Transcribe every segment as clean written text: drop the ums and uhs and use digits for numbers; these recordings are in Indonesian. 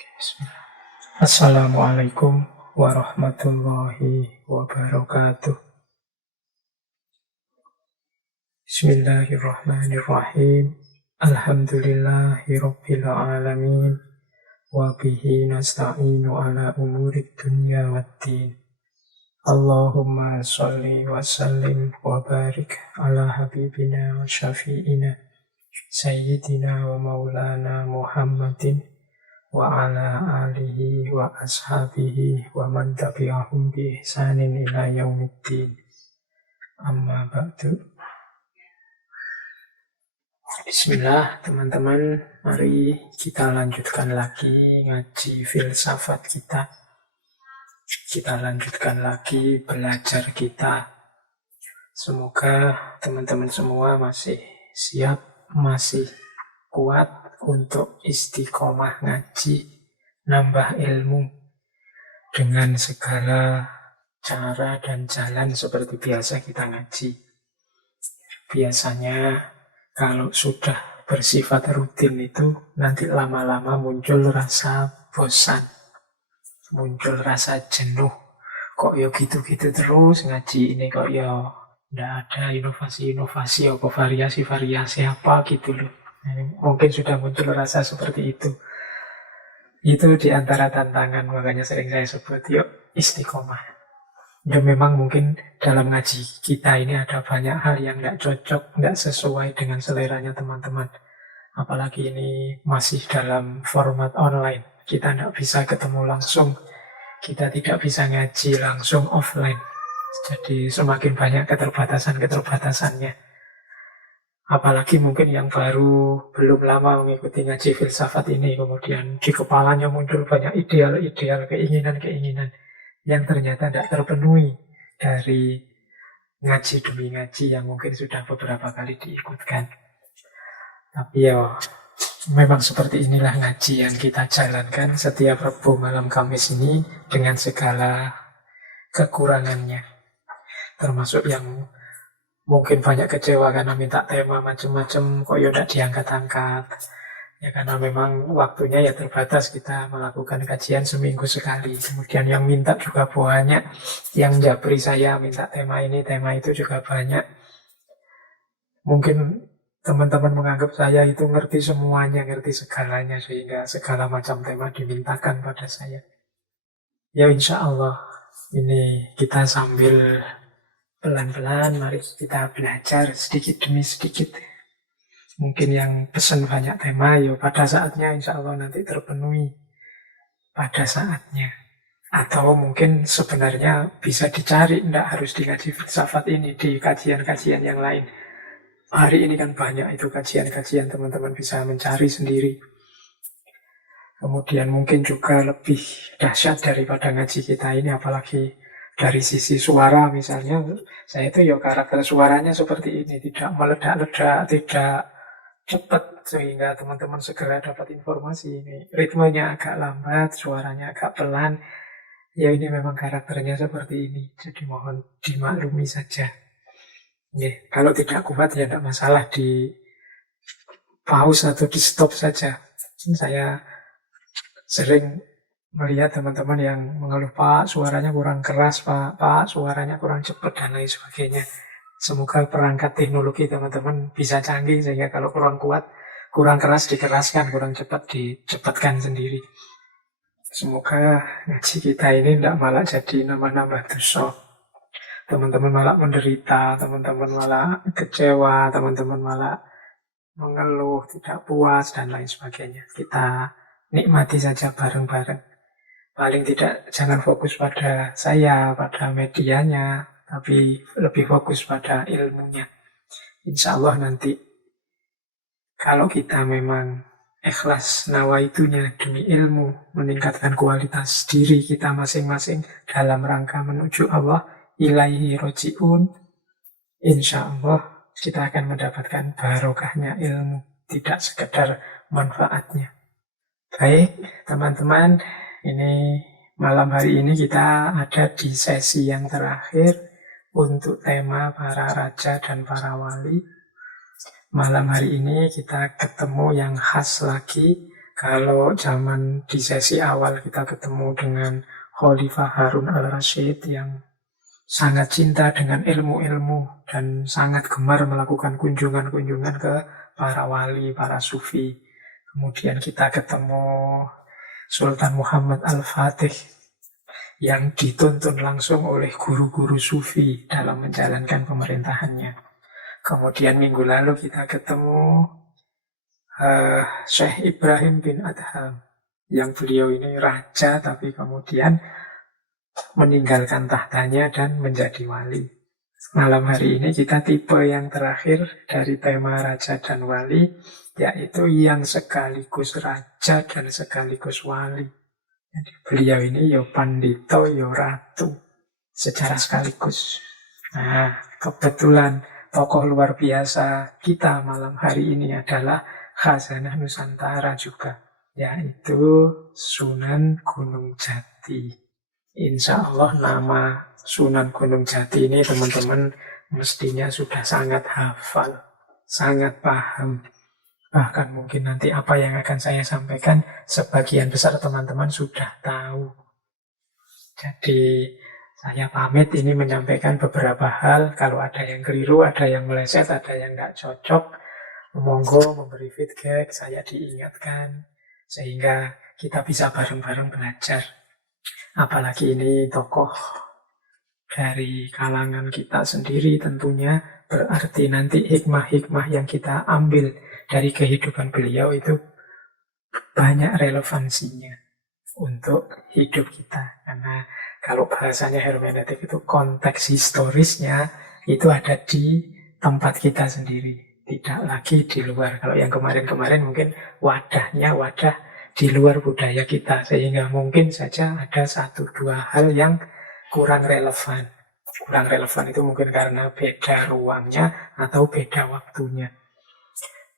Bismillah. Assalamualaikum warahmatullahi wabarakatuh. Bismillahirrahmanirrahim. Alhamdulillahi rabbil alamin. Wa bihi nasta'inu ala umurid dunya waddin. Allahumma sholli wa sallim wa barik ala habibina wa syafi'ina Sayyidina wa maulana Muhammadin wa ala alihi wa ashabihi wa man tabi'ahum bi ihsanin ila yaumiddin. Amma ba'du. Bismillah teman-teman, mari kita lanjutkan lagi ngaji filsafat kita. Kita lanjutkan lagi belajar kita. Semoga teman-teman semua masih siap, masih kuat untuk istiqomah ngaji, nambah ilmu dengan segala cara dan jalan seperti biasa kita ngaji. Biasanya kalau sudah bersifat rutin itu nanti lama-lama muncul rasa bosan, muncul rasa jenuh. Kok ya gitu-gitu terus ngaji ini, kok ya nggak ada inovasi-inovasi apa variasi-variasi apa gitu loh. Mungkin sudah muncul rasa seperti itu. Itu diantara tantangan, makanya sering saya sebut, yuk istiqomah. Ya memang mungkin dalam ngaji kita ini ada banyak hal yang tidak cocok, tidak sesuai dengan seleranya teman-teman. Apalagi ini masih dalam format online. Kita tidak bisa ketemu langsung. Kita tidak bisa ngaji langsung offline. Jadi semakin banyak keterbatasan-keterbatasannya. Apalagi mungkin yang baru belum lama mengikuti ngaji filsafat ini, kemudian di kepalanya muncul banyak ideal-ideal, keinginan-keinginan yang ternyata tidak terpenuhi dari ngaji demi ngaji yang mungkin sudah beberapa kali diikutkan. Tapi ya memang seperti inilah ngaji yang kita jalankan setiap Rabu malam Kamis ini dengan segala kekurangannya. Termasuk yang mungkin banyak kecewa karena minta tema macam-macam, kok ya tidak diangkat-angkat. Ya karena memang waktunya ya terbatas, kita melakukan kajian seminggu sekali. Kemudian yang minta juga banyak, yang japri saya minta tema ini, tema itu juga banyak. Mungkin teman-teman menganggap saya itu ngerti semuanya, ngerti segalanya, sehingga segala macam tema dimintakan pada saya. Ya insya Allah, ini kita sambil pelan-pelan, mari kita belajar sedikit demi sedikit. Mungkin yang pesan banyak tema, ya pada saatnya insya Allah nanti terpenuhi pada saatnya. Atau mungkin sebenarnya bisa dicari, tidak harus di ngaji filsafat ini, di kajian-kajian yang lain. Hari ini kan banyak itu kajian-kajian, teman-teman bisa mencari sendiri. Kemudian mungkin juga lebih dahsyat daripada ngaji kita ini, apalagi dari sisi suara misalnya, saya itu ya karakter suaranya seperti ini, tidak meledak-ledak, tidak cepat, sehingga teman-teman segera dapat informasi. Ini ritmenya agak lambat, suaranya agak pelan. Ya ini memang karakternya seperti ini, jadi mohon dimaklumi saja. Ya, kalau tidak kuat ya tidak masalah, di pause atau di stop saja. Saya sering melihat teman-teman yang mengeluh, Pak suaranya kurang keras, Pak suaranya kurang cepat, dan lain sebagainya. Semoga perangkat teknologi teman-teman bisa canggih, sehingga kalau kurang kuat, kurang keras dikeraskan, kurang cepat dicepatkan sendiri. Semoga ngaji kita ini tidak malah jadi nambah-nambah dosa. Teman-teman malah menderita, teman-teman malah kecewa, teman-teman malah mengeluh, tidak puas, dan lain sebagainya. Kita nikmati saja bareng-bareng. Paling tidak jangan fokus pada saya, pada medianya, tapi lebih fokus pada ilmunya. Insya Allah nanti kalau kita memang ikhlas nawaitunya demi ilmu, meningkatkan kualitas diri kita masing-masing dalam rangka menuju Allah, ilaihi roji'un, insya Allah kita akan mendapatkan barokahnya ilmu, tidak sekedar manfaatnya. Baik teman-teman, ini malam hari ini kita ada di sesi yang terakhir untuk tema para raja dan para wali. Malam hari ini kita ketemu yang khas lagi, Kalau zaman di sesi awal kita ketemu dengan Khalifah Harun al-Rasyid yang sangat cinta dengan ilmu-ilmu dan sangat gemar melakukan kunjungan-kunjungan ke para wali, para sufi. Kemudian kita ketemu Sultan Muhammad Al-Fatih yang dituntun langsung oleh guru-guru sufi dalam menjalankan pemerintahannya. Kemudian minggu lalu kita ketemu Syekh Ibrahim bin Adham, yang beliau ini raja tapi kemudian meninggalkan tahtanya dan menjadi wali. Malam hari ini kita tipe yang terakhir dari tema raja dan wali, yaitu yang sekaligus raja dan sekaligus wali. Jadi beliau ini yo pandito, yo ratu secara sekaligus. Nah, kebetulan tokoh luar biasa kita malam hari ini adalah Khazanah Nusantara juga, yaitu Sunan Gunung Jati. Insya Allah nama Sunan Gunung Jati ini teman-teman mestinya sudah sangat hafal, sangat paham. Bahkan mungkin nanti apa yang akan saya sampaikan sebagian besar teman-teman sudah tahu. Jadi saya pamit ini menyampaikan beberapa hal. Kalau ada yang keliru, ada yang meleset, ada yang nggak cocok, monggo memberi feedback, saya diingatkan, sehingga kita bisa bareng-bareng belajar. Apalagi ini tokoh dari kalangan kita sendiri tentunya, berarti nanti hikmah-hikmah yang kita ambil dari kehidupan beliau itu banyak relevansinya untuk hidup kita. Karena kalau bahasanya hermeneutik itu konteks historisnya itu ada di tempat kita sendiri, tidak lagi di luar. Kalau yang kemarin-kemarin mungkin wadahnya wadah di luar budaya kita, sehingga mungkin saja ada satu dua hal yang kurang relevan. Kurang relevan itu mungkin karena beda ruangnya atau beda waktunya.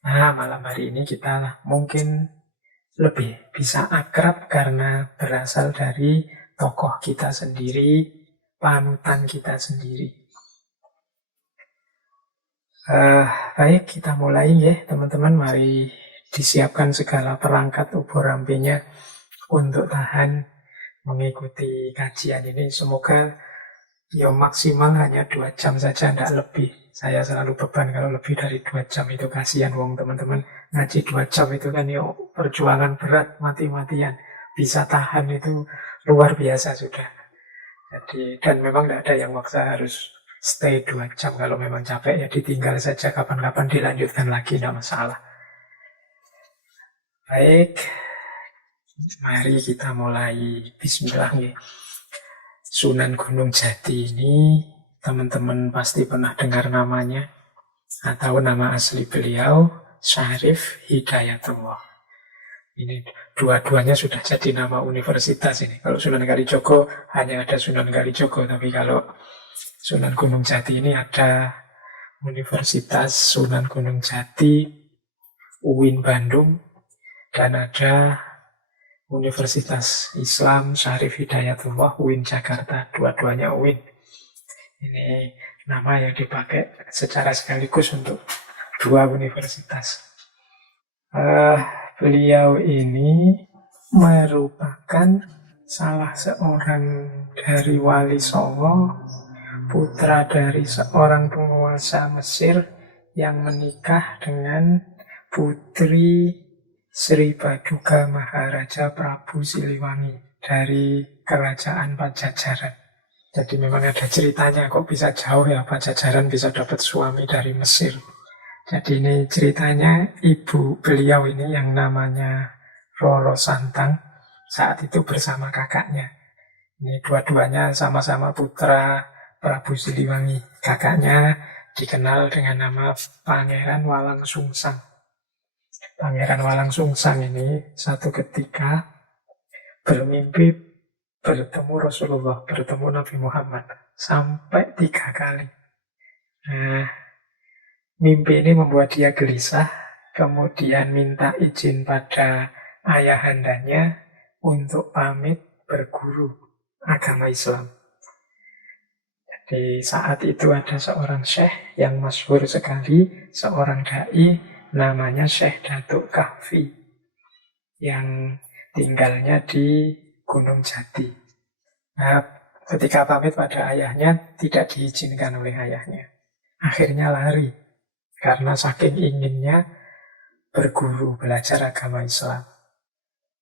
Nah, malam hari ini kita mungkin lebih bisa akrab karena berasal dari tokoh kita sendiri, panutan kita sendiri. Baik, kita mulai ya teman-teman. Mari disiapkan segala perangkat ubur ambenya untuk tahan mengikuti kajian ini. Semoga ya maksimal hanya 2 jam saja, tidak lebih. Saya selalu beban kalau lebih dari 2 jam itu kasihan wong teman-teman. Ngaji 2 jam itu kan ya perjuangan berat, mati-matian. Bisa tahan itu luar biasa sudah. Jadi, dan memang tidak ada yang maksa harus stay 2 jam. Kalau memang capek ya ditinggal saja, kapan-kapan dilanjutkan lagi, tidak masalah. Baik, mari kita mulai. Bismillah ya. Sunan Gunung Jati ini teman-teman pasti pernah dengar namanya, atau nama asli beliau Syarif Hidayatullah. Ini dua-duanya sudah jadi nama universitas ini. Kalau Sunan Kalijogo hanya ada Sunan Kalijogo, tapi kalau Sunan Gunung Jati ini ada Universitas Sunan Gunung Jati, UIN Bandung, dan ada Universitas Islam Syarif Hidayatullah UIN Jakarta. Dua-duanya UIN. Ini nama yang dipakai secara sekaligus untuk 2 universitas. Beliau ini merupakan salah seorang dari Wali Songo, putra dari seorang penguasa Mesir yang menikah dengan putri Sri Paduka Maharaja Prabu Siliwangi dari Kerajaan Pajajaran. Jadi memang ada ceritanya, kok bisa jauh ya Pajajaran bisa dapat suami dari Mesir. Jadi ini ceritanya ibu beliau ini yang namanya Roro Santang saat itu bersama kakaknya. Ini dua-duanya sama-sama putra Prabu Siliwangi. Kakaknya dikenal dengan nama Pangeran Walang Sungsang. Pangeran Walang Sungsang ini satu ketika bermimpi bertemu Rasulullah, bertemu Nabi Muhammad sampai 3 kali. Nah, mimpi ini membuat dia gelisah, kemudian minta izin pada ayahandanya untuk pamit berguru agama Islam. Jadi saat itu ada seorang syekh yang masyhur sekali, seorang dai namanya Syekh Datuk Kahfi. yang tinggalnya di Gunung Jati. Nah, ketika pamit pada ayahnya, tidak diizinkan oleh ayahnya. Akhirnya lari, karena saking inginnya berguru, belajar agama Islam.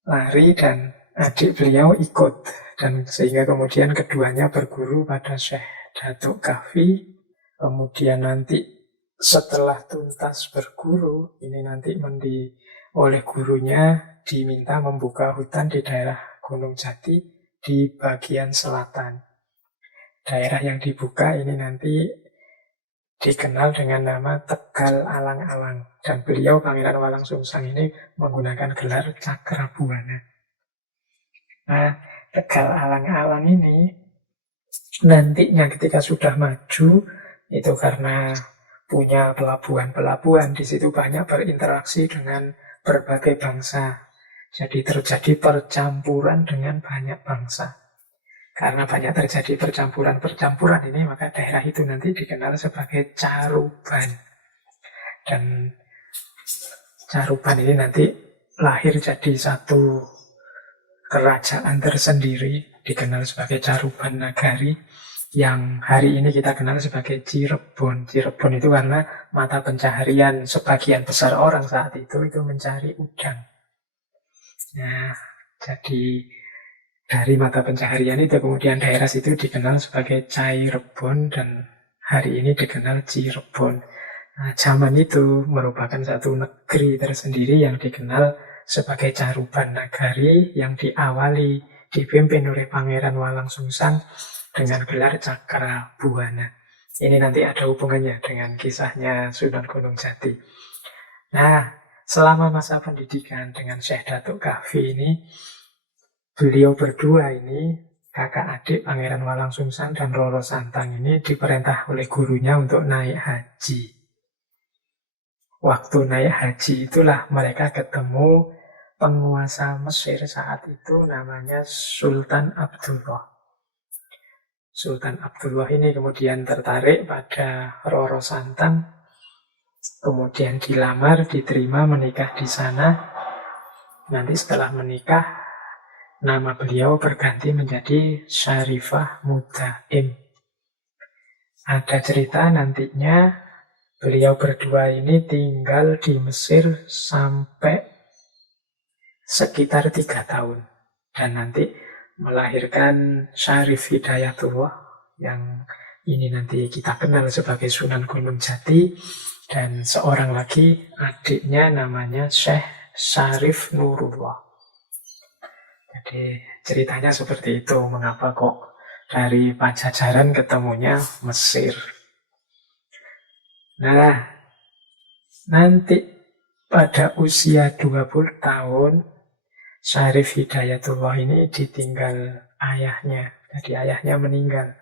Lari dan adik beliau ikut. Dan sehingga kemudian keduanya berguru pada Syekh Datuk Kahfi. Kemudian nanti setelah tuntas berguru, ini nanti oleh gurunya diminta membuka hutan di daerah Gunung Jati di bagian selatan. Daerah yang dibuka ini nanti dikenal dengan nama Tegal Alang-Alang. Dan beliau, Pangeran Walang Sungsang ini menggunakan gelar Cakrabuana. Nah, Tegal Alang-Alang ini nantinya ketika sudah maju, itu karena punya pelabuhan-pelabuhan, di situ banyak berinteraksi dengan berbagai bangsa. Jadi terjadi percampuran dengan banyak bangsa. Karena banyak terjadi percampuran-percampuran ini, maka daerah itu nanti dikenal sebagai Caruban. Dan Caruban ini nanti lahir jadi satu kerajaan tersendiri, dikenal sebagai Caruban Nagari, yang hari ini kita kenal sebagai Cirebon. Cirebon itu karena mata pencaharian sebagian besar orang saat itu mencari udang. Nah, jadi dari mata pencaharian itu kemudian daerah situ dikenal sebagai Cirebon dan hari ini dikenal Cirebon. Nah, zaman itu merupakan satu negeri tersendiri yang dikenal sebagai Caruban Nagari, yang dipimpin oleh Pangeran Walang Sungsang dengan gelar Cakrabuana. Ini nanti ada hubungannya dengan kisahnya Sunan Gunung Jati. Nah, selama masa pendidikan dengan Syekh Datuk Kahfi ini, beliau berdua ini, kakak adik Pangeran Walang Sungsang dan Roro Santang ini diperintah oleh gurunya untuk naik haji. Waktu naik haji itulah mereka ketemu penguasa Mesir saat itu, namanya Sultan Abdullah. Sultan Abdullah ini kemudian tertarik pada Roro Santang, kemudian dilamar, diterima, menikah di sana. Nanti setelah menikah, nama beliau berganti menjadi Syarifah Mutaim. Ada cerita nantinya beliau berdua ini tinggal di Mesir sampai sekitar 3 tahun. Dan nanti melahirkan Syarif Hidayatullah, yang ini nanti kita kenal sebagai Sunan Gunung Jati. Dan seorang lagi adiknya namanya Syekh Syarif Nurullah. Jadi ceritanya seperti itu, mengapa kok dari Pajajaran ketemunya Mesir. Nah, nanti pada usia 20 tahun, Syarif Hidayatullah ini ditinggal ayahnya. Jadi ayahnya meninggal.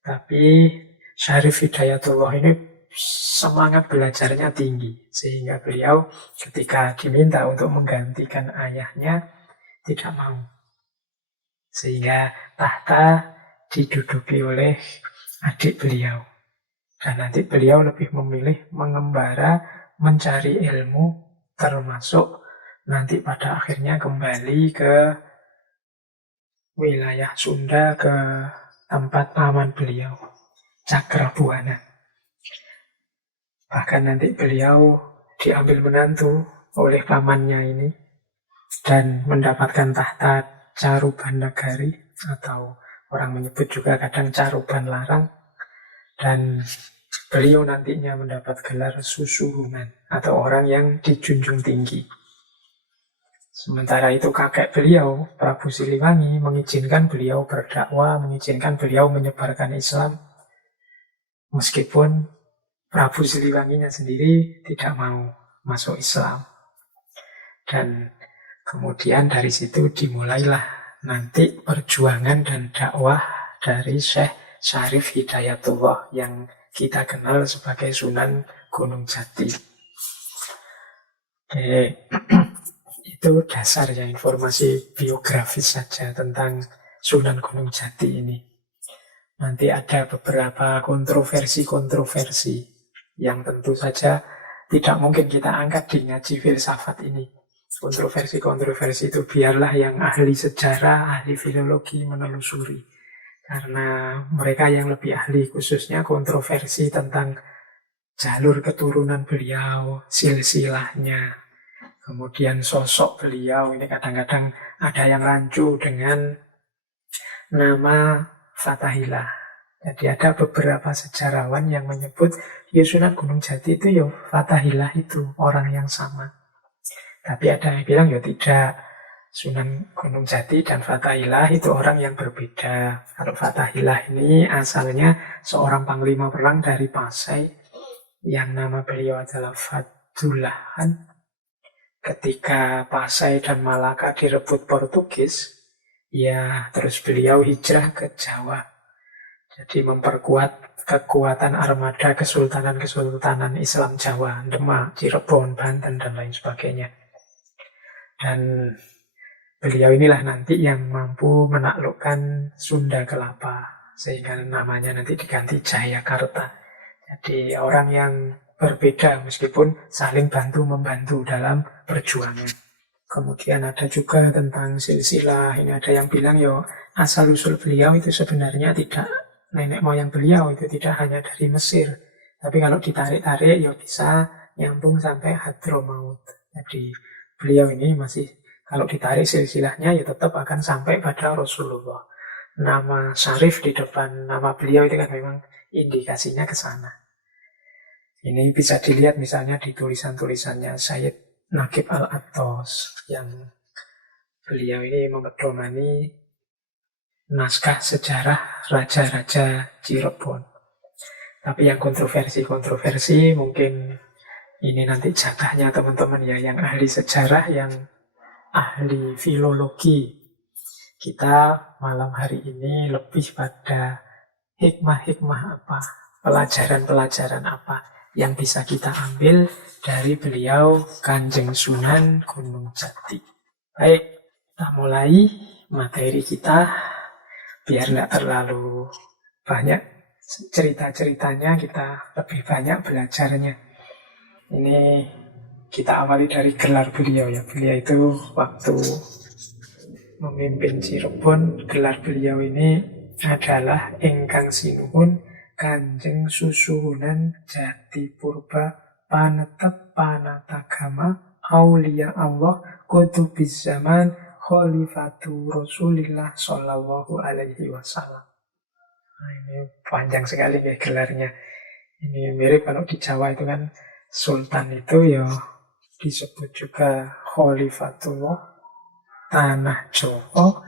Tapi Syarif Hidayatullah ini semangat belajarnya tinggi. Sehingga beliau ketika diminta untuk menggantikan ayahnya, tidak mau. Sehingga tahta diduduki oleh adik beliau. Dan nanti beliau lebih memilih mengembara, mencari ilmu, termasuk nanti pada akhirnya kembali ke wilayah Sunda, ke tempat paman beliau, Cakrabuana. Bahkan nanti beliau diambil menantu oleh pamannya ini dan mendapatkan tahta Caruban Nagari, atau orang menyebut juga kadang Caruban Larang. Dan beliau nantinya mendapat gelar Susuhunan, atau orang yang dijunjung tinggi. Sementara itu kakek beliau, Prabu Siliwangi, mengizinkan beliau berdakwah, mengizinkan beliau menyebarkan Islam. Meskipun Prabu Siliwanginya sendiri tidak mau masuk Islam. Dan kemudian dari situ dimulailah nanti perjuangan dan dakwah dari Syekh Syarif Hidayatullah yang kita kenal sebagai Sunan Gunung Jati. Oke. Itu dasarnya informasi biografis saja tentang Sunan Gunung Jati ini. Nanti ada beberapa kontroversi-kontroversi yang tentu saja tidak mungkin kita angkat di ngaji filsafat ini. Kontroversi-kontroversi itu biarlah yang ahli sejarah, ahli filologi menelusuri. Karena mereka yang lebih ahli, khususnya kontroversi tentang jalur keturunan beliau, silsilahnya, kemudian sosok beliau. Ini kadang-kadang ada yang rancu dengan nama Fathahillah. Jadi ada beberapa sejarawan yang menyebut Sunan Gunung Jati itu ya Fathahillah itu orang yang sama. Tapi ada yang bilang ya tidak, Sunan Gunung Jati dan Fathahillah itu orang yang berbeda. Kalau Fathahillah ini asalnya seorang panglima perang dari Pasai yang nama beliau adalah Fadulahan. Ketika Pasai dan Malaka direbut Portugis, ya terus beliau hijrah ke Jawa. Jadi memperkuat kekuatan armada kesultanan-kesultanan Islam Jawa, Demak, Cirebon, Banten, dan lain sebagainya. Dan beliau inilah nanti yang mampu menaklukkan Sunda Kelapa, sehingga namanya nanti diganti Jayakarta. Jadi orang yang berbeda meskipun saling bantu-membantu dalam perjuangan. Kemudian ada juga tentang silsilah. Ini ada yang bilang yo asal-usul beliau itu sebenarnya tidak, nenek moyang beliau itu tidak hanya dari Mesir. Tapi kalau ditarik-tarik ya bisa nyambung sampai Hadramaut. Jadi beliau ini masih, kalau ditarik silsilahnya ya tetap akan sampai pada Rasulullah. Nama Syarif di depan nama beliau itu kan memang indikasinya ke sana. Ini bisa dilihat misalnya di tulisan-tulisannya Sayyid Naqib Al-Attas, yang beliau ini memedomani naskah sejarah raja-raja Cirebon. Tapi yang kontroversi mungkin ini nanti jatahnya teman-teman ya, yang ahli sejarah, yang ahli filologi. Kita malam hari ini lebih pada hikmah-hikmah apa, pelajaran-pelajaran apa yang bisa kita ambil dari beliau Kanjeng Sunan Gunung Jati. Baik, kita mulai materi kita. Biar nggak terlalu banyak cerita-ceritanya, kita lebih banyak belajarnya. Ini kita awali dari gelar beliau ya. Beliau itu waktu memimpin Cirebon, gelar beliau ini adalah Ingkang Sinuhun Kanjeng Susuhunan Jati Purba Panetep Panatagama Aulia Allah Kutubiz Zaman Khalifatu Rasulillah Sallallahu Alaihi Wasallam. Nah, ini panjang sekali nih gelarnya. Ini mirip kalau di Jawa itu kan Sultan itu ya disebut juga Khalifatullah Tanah Jawa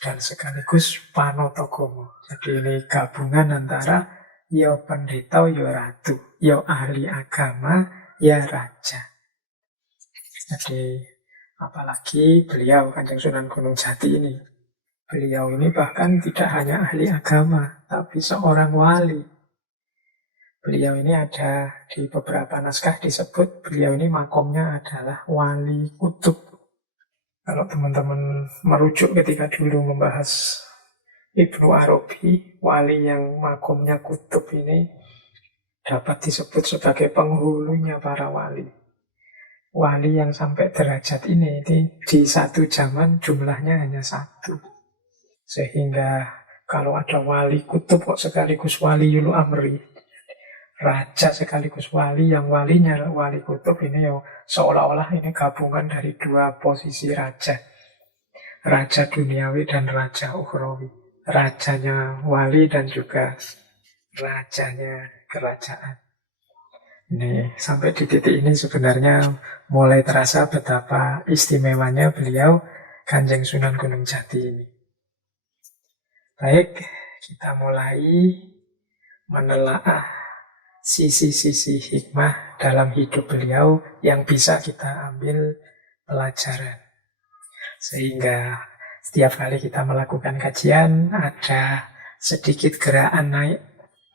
dan sekaligus Panotogomo. Jadi ini gabungan antara ya pendeta, ya ratu, ya ahli agama, ya raja. Jadi apalagi beliau Kanjeng Sunan Gunung Jati ini, beliau ini bahkan tidak hanya ahli agama, tapi seorang wali. Beliau ini ada di beberapa naskah disebut beliau ini makomnya adalah wali kutub. Kalau teman-teman merujuk ketika dulu membahas Ibnu Arabi, wali yang makomnya kutub ini dapat disebut sebagai penghulunya para wali. Wali yang sampai derajat ini di satu zaman jumlahnya hanya satu. Sehingga kalau ada wali kutub kok sekaligus waliul amri, raja sekaligus wali, yang walinya wali kutub, ini ya seolah-olah ini gabungan dari dua posisi raja. Raja duniawi dan raja ukhrawi. Rajanya wali dan juga rajanya kerajaan. Ini sampai di titik ini sebenarnya mulai terasa betapa istimewanya beliau Kanjeng Sunan Gunung Jati ini. Baik, kita mulai menelaah sisi-sisi hikmah dalam hidup beliau yang bisa kita ambil pelajaran. Sehingga setiap kali kita melakukan kajian ada sedikit gerakan naik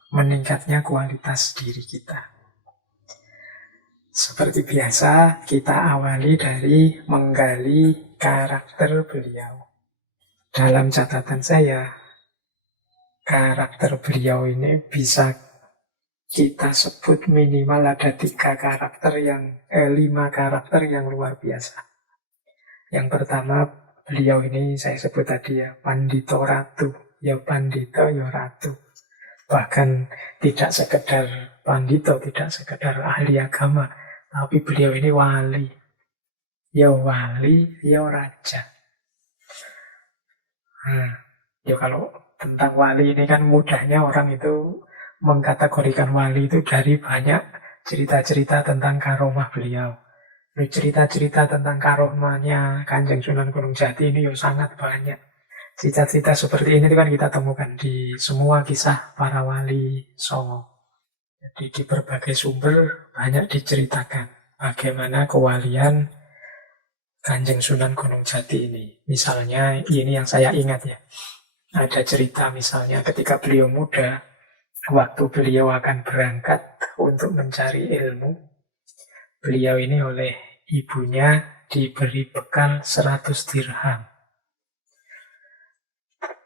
meningkatnya kualitas diri kita. Seperti biasa, kita awali dari menggali karakter beliau. Dalam catatan saya, karakter beliau ini bisa kita sebut minimal ada 5 karakter yang luar biasa. Yang pertama, beliau ini saya sebut tadi ya, Pandito Ratu. Ya Pandito, ya Ratu. Bahkan tidak sekedar Pandito, tidak sekedar ahli agama, tapi beliau ini wali. Ya wali, ya raja. Ya kalau tentang wali ini kan mudahnya orang itu mengkategorikan wali itu dari banyak cerita-cerita tentang karomah beliau. Cerita-cerita tentang karomahnya Kanjeng Sunan Gunung Jati ini sangat banyak. Cerita-cerita seperti ini kan kita temukan di semua kisah para wali Songo. Jadi di berbagai sumber banyak diceritakan bagaimana kewalian Kanjeng Sunan Gunung Jati ini. Misalnya ini yang saya ingat ya. Ada cerita misalnya ketika beliau muda, waktu beliau akan berangkat untuk mencari ilmu, beliau ini oleh ibunya diberi bekal 100 dirham.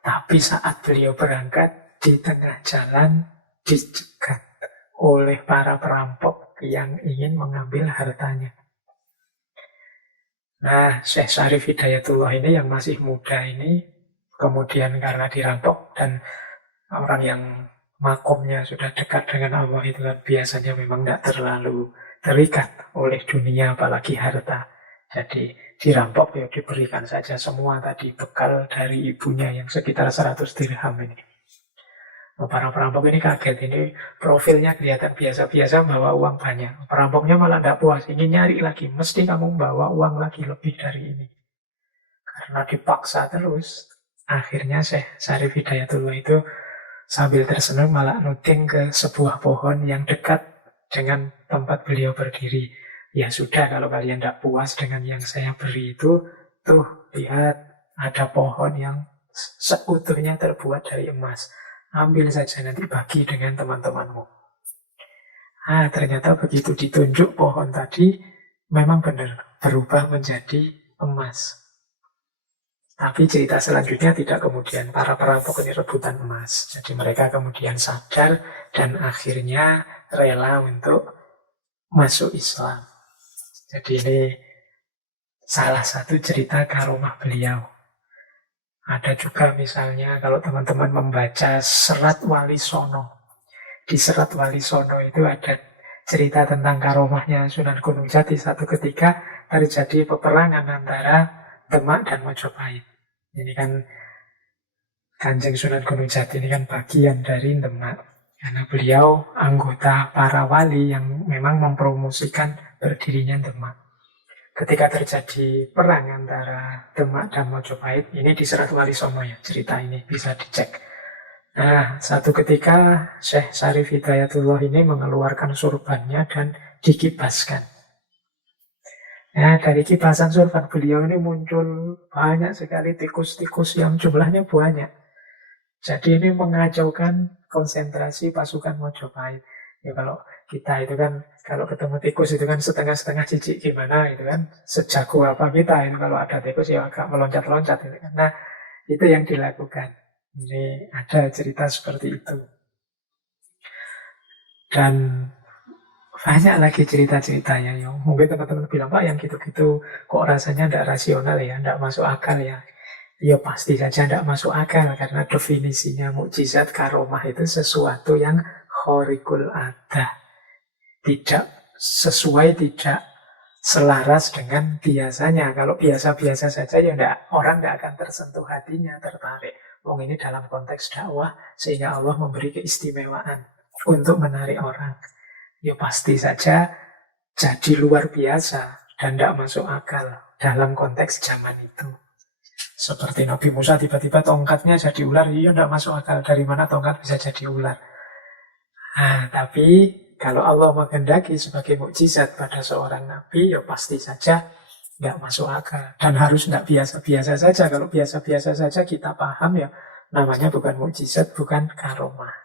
Tapi saat beliau berangkat, di tengah jalan dicegat oleh para perampok yang ingin mengambil hartanya. Nah, Syekh Syarif Hidayatullah ini yang masih muda ini, kemudian karena dirampok dan orang yang makomnya sudah dekat dengan Allah itu kan biasanya memang tidak terlalu terikat oleh dunia apalagi harta. Jadi dirampok ya diberikan saja semua tadi bekal dari ibunya yang sekitar 100 dirham ini. Nah, para perampok ini kaget, ini profilnya kelihatan biasa-biasa bawa uang banyak. Perampoknya malah tidak puas, ingin nyari lagi, mesti kamu bawa uang lagi lebih dari ini. Karena dipaksa terus, akhirnya Syekh Syarif Hidayatullah itu sambil tersenyum malah nuding ke sebuah pohon yang dekat dengan tempat beliau berdiri. Ya sudah, kalau kalian tidak puas dengan yang saya beri itu, tuh lihat ada pohon yang seutuhnya terbuat dari emas. Ambil saja nanti bagi dengan teman-temanmu. Ternyata begitu ditunjuk pohon tadi, memang benar berubah menjadi emas. Tapi cerita selanjutnya tidak kemudian para perampok ini rebutan emas. Jadi mereka kemudian sadar dan akhirnya rela untuk masuk Islam. Jadi ini salah satu cerita karomah beliau. Ada juga misalnya kalau teman-teman membaca Serat Wali Sono. Di Serat Wali Sono itu ada cerita tentang karomahnya Sunan Gunung Jati. Satu ketika terjadi peperangan antara Demak dan Mojopahit. Ini kan Kanjeng Sunan Gunung Jati ini kan bagian dari Demak. Karena beliau anggota para wali yang memang mempromosikan berdirinya Demak. Ketika terjadi perang antara Demak dan Mojopahit, ini di Serat Wali Sono ya, cerita ini bisa dicek. Nah, satu ketika Syekh Syarif Hidayatullah ini mengeluarkan surbannya dan dikibaskan. Nah, dari kibasan surban beliau ini muncul banyak sekali tikus-tikus yang jumlahnya banyak. Jadi ini mengacaukan konsentrasi pasukan Mojopahit. Ya kalau kita itu kan, kalau ketemu tikus itu kan setengah-setengah jijik gimana itu kan. Sejago apa kita itu kalau ada tikus ya agak meloncat-loncat itu kan. Nah, itu yang dilakukan. Ini ada cerita seperti itu. Dan banyak lagi cerita-ceritanya ya. Mungkin teman-teman bilang, Pak yang gitu-gitu kok rasanya tidak rasional ya, tidak masuk akal ya. Ya pasti saja tidak masuk akal karena definisinya mukjizat karomah itu sesuatu yang khorikul adah. Tidak sesuai, tidak selaras dengan biasanya. Kalau biasa-biasa saja ya orang tidak akan tersentuh hatinya, tertarik. Wong ini dalam konteks dakwah sehingga Allah memberi keistimewaan untuk menarik orang. Ya pasti saja jadi luar biasa dan tidak masuk akal dalam konteks zaman itu. Seperti Nabi Musa tiba-tiba tongkatnya jadi ular, iya tidak masuk akal. Dari mana tongkat bisa jadi ular? Tapi kalau Allah menghendaki sebagai mukjizat pada seorang Nabi, ya pasti saja nggak masuk akal. Dan harus tidak biasa-biasa saja. Kalau biasa-biasa saja kita paham ya, namanya bukan mukjizat, bukan karomah.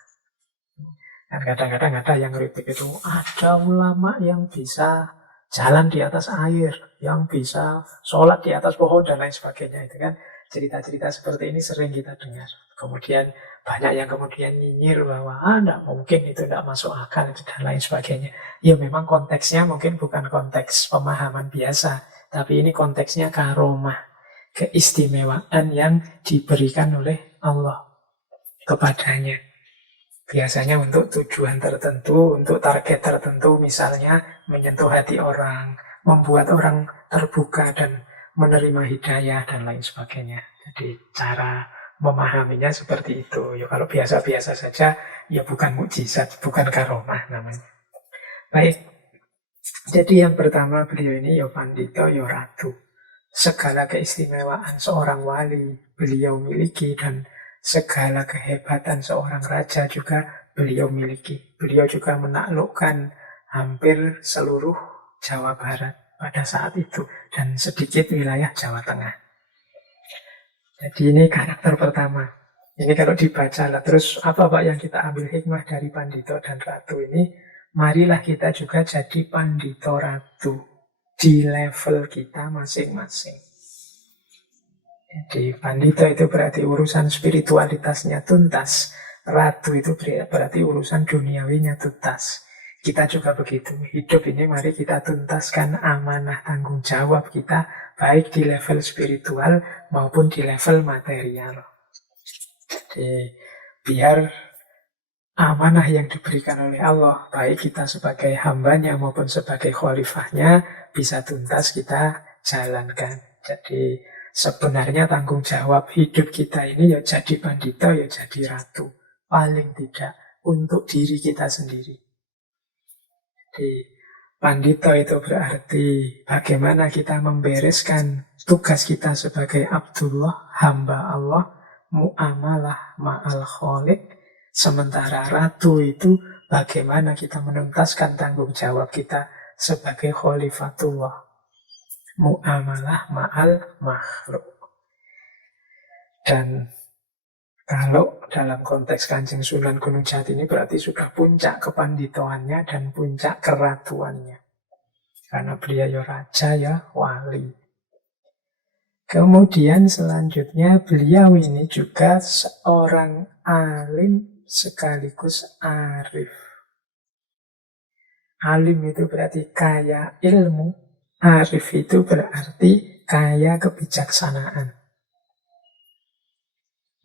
Dan kadang-kadang ada yang kritik itu, ada ulama yang bisa jalan di atas air, yang bisa sholat di atas pohon dan lain sebagainya. Itu kan cerita-cerita seperti ini sering kita dengar. Kemudian banyak yang kemudian nyinyir bahwa tidak mungkin, itu tidak masuk akal itu dan lain sebagainya. Ya memang konteksnya mungkin bukan konteks pemahaman biasa, tapi ini konteksnya karomah, keistimewaan yang diberikan oleh Allah kepadanya. Biasanya untuk tujuan tertentu, untuk target tertentu, misalnya menyentuh hati orang, membuat orang terbuka dan menerima hidayah dan lain sebagainya. Jadi cara memahaminya seperti itu. Ya kalau biasa-biasa saja, ya bukan mukjizat, bukan karomah namanya. Baik, jadi yang pertama beliau ini ya pandita, ya ratu. Segala keistimewaan seorang wali beliau miliki dan segala kehebatan seorang raja juga beliau miliki. Beliau juga menaklukkan hampir seluruh Jawa Barat pada saat itu dan sedikit wilayah Jawa Tengah. Jadi ini karakter pertama. Ini kalau dibaca lah. Terus apa Pak yang kita ambil hikmah dari Pandito dan Ratu ini? Marilah kita juga jadi Pandito Ratu di level kita masing-masing. Jadi Pandito itu berarti urusan spiritualitasnya tuntas. Ratu itu berarti urusan duniawinya tuntas. Kita juga begitu. Hidup ini mari kita tuntaskan amanah tanggung jawab kita, baik di level spiritual maupun di level material. Jadi biar amanah yang diberikan oleh Allah, baik kita sebagai hambanya maupun sebagai khalifahnya, bisa tuntas kita jalankan. Jadi sebenarnya tanggung jawab hidup kita ini ya jadi pandita, ya jadi ratu. Paling tidak untuk diri kita sendiri. Jadi pandita itu berarti bagaimana kita membereskan tugas kita sebagai Abdullah, hamba Allah, muamalah ma'al khaliq. Sementara ratu itu bagaimana kita menuntaskan tanggung jawab kita sebagai khalifatullah, muamalah ma'al makhluk. Dan kalau dalam konteks Kanjeng Sunan Gunung Jati ini berarti sudah puncak kepanditoannya dan puncak keratuannya. Karena beliau ya raja, ya wali. Kemudian selanjutnya beliau ini juga seorang alim sekaligus arif. Alim itu berarti kaya ilmu, arif itu berarti kaya kebijaksanaan.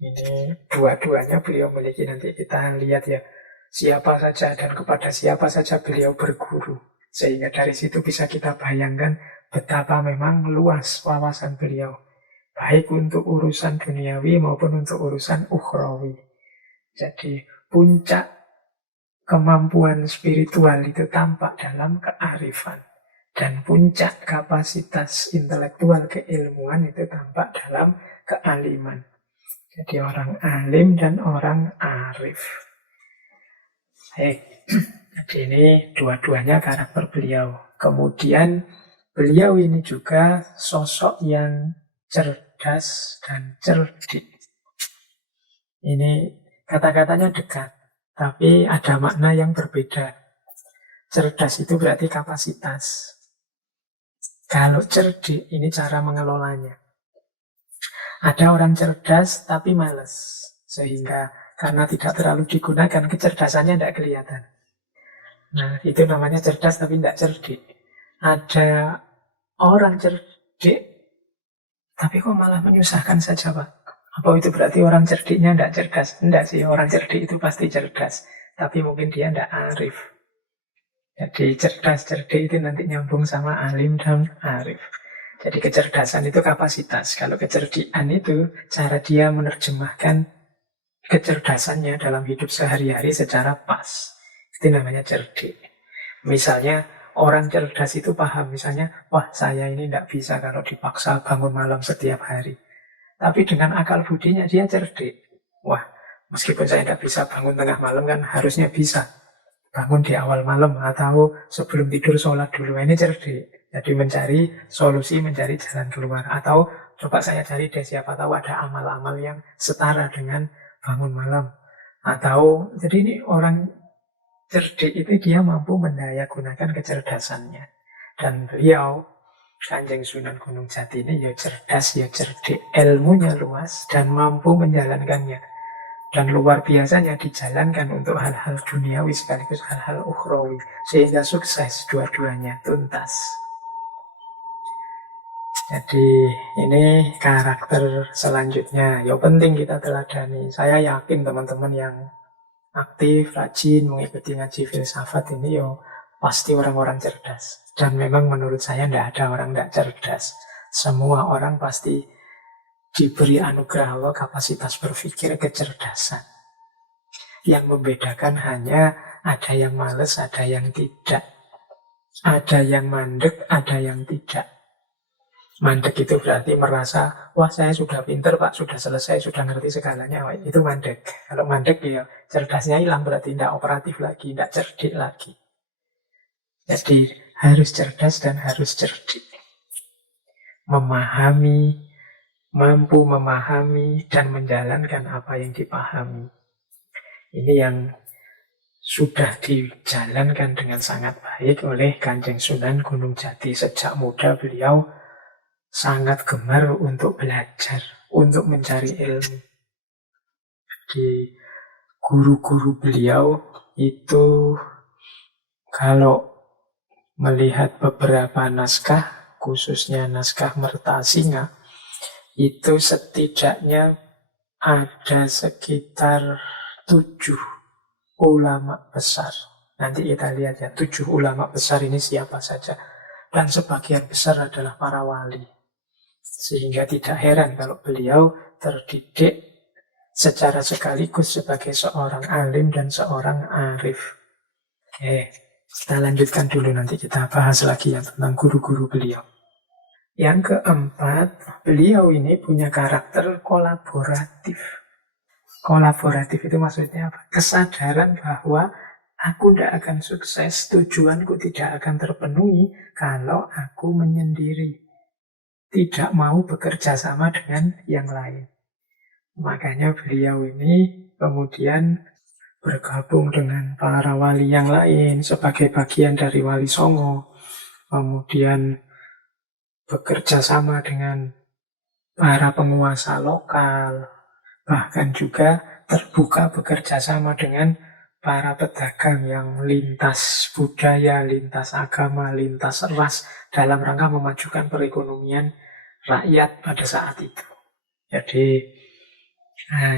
Ini dua-duanya beliau miliki, nanti kita lihat ya siapa saja dan kepada siapa saja beliau berguru. Sehingga dari situ bisa kita bayangkan betapa memang luas wawasan beliau. Baik untuk urusan duniawi maupun untuk urusan ukhrawi. Jadi puncak kemampuan spiritual itu tampak dalam kearifan. Dan puncak kapasitas intelektual keilmuan itu tampak dalam kealiman. Jadi orang alim dan orang arif. Jadi ini dua-duanya karakter beliau. Kemudian beliau ini juga sosok yang cerdas dan cerdik. Ini kata-katanya dekat, tapi ada makna yang berbeda. Cerdas itu berarti kapasitas. Kalau cerdik, ini cara mengelolanya. Ada orang cerdas tapi malas, sehingga karena tidak terlalu digunakan, kecerdasannya tidak kelihatan. Nah, itu namanya cerdas tapi tidak cerdik. Ada orang cerdik, tapi kok malah menyusahkan saja, Pak? Apa itu berarti orang cerdiknya tidak cerdas? Tidak sih, orang cerdik itu pasti cerdas. Tapi mungkin dia tidak arif. Jadi cerdas, cerdik itu nanti nyambung sama alim dan arif. Jadi kecerdasan itu kapasitas. Kalau kecerdikan itu cara dia menerjemahkan kecerdasannya dalam hidup sehari-hari secara pas. Itu namanya cerdik. Misalnya orang cerdas itu paham, misalnya, wah saya ini tidak bisa kalau dipaksa bangun malam setiap hari. Tapi dengan akal budinya dia cerdik. Wah, meskipun saya tidak bisa bangun tengah malam kan harusnya bisa. Bangun di awal malam atau sebelum tidur sholat dulu. Ini cerdik. Jadi mencari solusi, mencari jalan keluar. Atau coba saya cari deh, siapa tahu ada amal-amal yang setara dengan bangun malam. Atau, jadi ini orang cerdik itu dia mampu mendaya gunakan kecerdasannya. Dan beliau, Kanjeng Sunan Gunung Jati ini ya cerdas, ya cerdik, ilmunya luas dan mampu menjalankannya. Dan luar biasanya dijalankan untuk hal-hal duniawi sekaligus hal-hal ukhrawi. Sehingga sukses dua-duanya, tuntas. Jadi ini karakter selanjutnya. Ya penting kita teladani. Saya yakin teman-teman yang aktif, rajin, mengikuti ngaji filsafat ini yo pasti orang-orang cerdas. Dan memang menurut saya tidak ada orang tidak cerdas. Semua orang pasti diberi anugerah Allah kapasitas berpikir kecerdasan. Yang membedakan hanya ada yang males, ada yang tidak. Ada yang mandek, ada yang tidak. Mandek itu berarti merasa, wah saya sudah pinter pak, sudah selesai, sudah ngerti segalanya. Wah, itu mandek. Kalau mandek ya cerdasnya hilang, berarti tidak operatif lagi, tidak cerdik lagi. Jadi harus cerdas dan harus cerdik. Memahami, mampu memahami dan menjalankan apa yang dipahami. Ini yang sudah dijalankan dengan sangat baik oleh Kanjeng Sunan Gunung Jati. Sejak muda beliau sangat gemar untuk belajar, untuk mencari ilmu. Di guru-guru beliau itu kalau melihat beberapa naskah, khususnya naskah Mertasinga, itu setidaknya ada sekitar 7 ulama besar. Nanti kita lihat ya, 7 ulama besar ini siapa saja. Dan sebagian besar adalah para wali. Sehingga tidak heran kalau beliau terdidik secara sekaligus sebagai seorang alim dan seorang arif. Oke, kita lanjutkan dulu, nanti kita bahas lagi yang tentang guru-guru beliau. Yang keempat, beliau ini punya karakter kolaboratif. Kolaboratif itu maksudnya apa? Kesadaran bahwa aku tidak akan sukses, tujuanku tidak akan terpenuhi kalau aku menyendiri. Tidak mau bekerja sama dengan yang lain. Makanya beliau ini kemudian bergabung dengan para wali yang lain sebagai bagian dari Wali Songo. Kemudian bekerja sama dengan para penguasa lokal. Bahkan juga terbuka bekerja sama dengan para pedagang yang lintas budaya, lintas agama, lintas ras dalam rangka memajukan perekonomian rakyat pada saat itu. Jadi,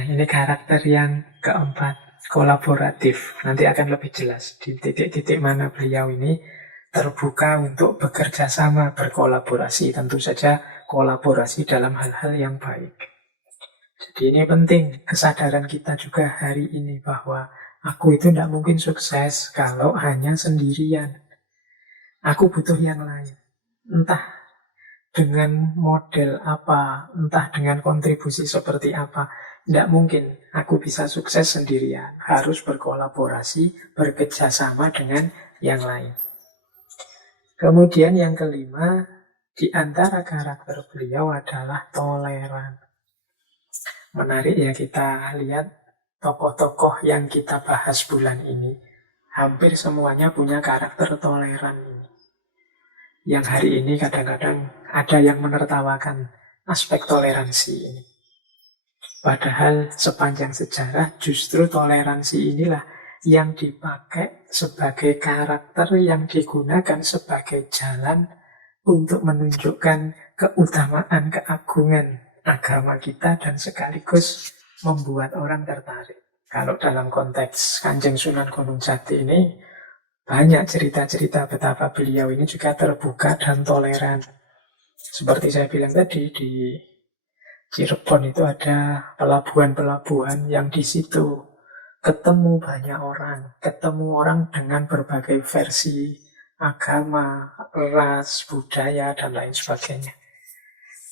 ini karakter yang keempat, kolaboratif. Nanti akan lebih jelas di titik-titik mana beliau ini terbuka untuk bekerja sama, berkolaborasi. Tentu saja kolaborasi dalam hal-hal yang baik. Jadi ini penting, kesadaran kita juga hari ini bahwa aku itu tidak mungkin sukses kalau hanya sendirian. Aku butuh yang lain. Entah dengan model apa, entah dengan kontribusi seperti apa. Tidak mungkin aku bisa sukses sendirian. Harus berkolaborasi, bekerjasama dengan yang lain. Kemudian yang kelima, di antara karakter beliau adalah toleran. Menarik ya, kita lihat tokoh-tokoh yang kita bahas bulan ini. Hampir semuanya punya karakter toleran ini. Yang hari ini kadang-kadang ada yang menertawakan aspek toleransi ini. Padahal sepanjang sejarah justru toleransi inilah yang dipakai sebagai karakter yang digunakan sebagai jalan untuk menunjukkan keutamaan, keagungan agama kita dan sekaligus membuat orang tertarik. Kalau dalam konteks Kanjeng Sunan Gunung Jati ini, banyak cerita-cerita betapa beliau ini juga terbuka dan toleran. Seperti saya bilang tadi, di Cirebon itu ada pelabuhan-pelabuhan yang di situ ketemu banyak orang. Ketemu orang dengan berbagai versi agama, ras, budaya, dan lain sebagainya.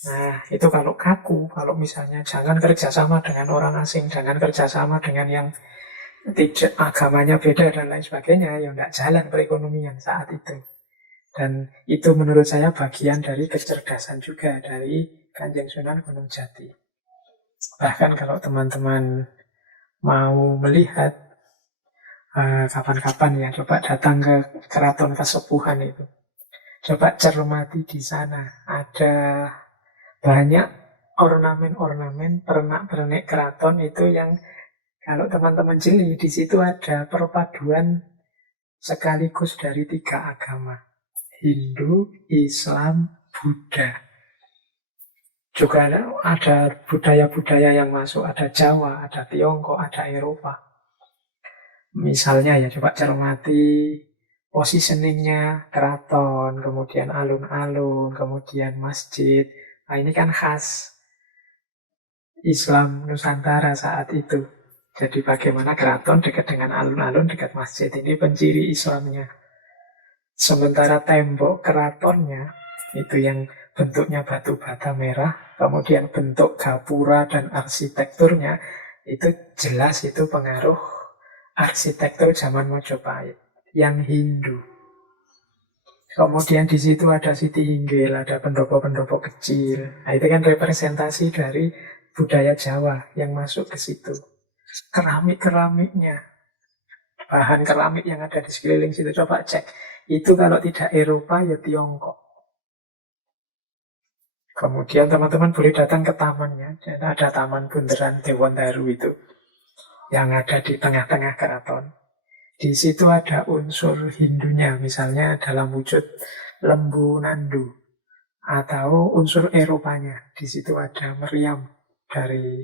Nah, itu kalau kaku, kalau misalnya jangan kerjasama dengan orang asing, jangan kerjasama dengan yang tidak agamanya beda dan lain sebagainya, ya tidak jalan perekonomian saat itu. Dan itu menurut saya bagian dari kecerdasan juga dari Kanjeng Sunan Gunung Jati. Bahkan kalau teman-teman mau melihat kapan-kapan ya, coba datang ke Keraton Kasepuhan itu. Coba cermati di sana. Ada banyak ornamen-ornamen, pernak-pernik keraton itu yang kalau teman-teman jeli, di situ ada perpaduan sekaligus dari 3 agama. Hindu, Islam, Buddha. Juga ada budaya-budaya yang masuk, ada Jawa, ada Tiongkok, ada Eropa. Misalnya ya coba cermati positioningnya keraton, kemudian alun-alun, kemudian masjid. Nah ini kan khas Islam Nusantara saat itu. Jadi bagaimana keraton dekat dengan alun-alun, dekat masjid. Ini penciri Islamnya. Sementara tembok keratonnya itu yang bentuknya batu bata merah, kemudian bentuk gapura dan arsitekturnya itu jelas itu pengaruh arsitektur zaman Majapahit yang Hindu. Kemudian di situ ada Siti Hinggil, ada pendopo-pendopo kecil. Nah, itu kan representasi dari budaya Jawa yang masuk ke situ. Keramik-keramiknya, bahan keramik yang ada di sekeliling situ, coba cek. Itu kalau tidak Eropa, ya Tiongkok. Kemudian teman-teman boleh datang ke tamannya. Dan ada Taman Bundaran Dewandaru itu, yang ada di tengah-tengah keraton. Di situ ada unsur Hindunya, misalnya dalam wujud lembu nandu. Atau unsur Eropanya. Di situ ada meriam dari,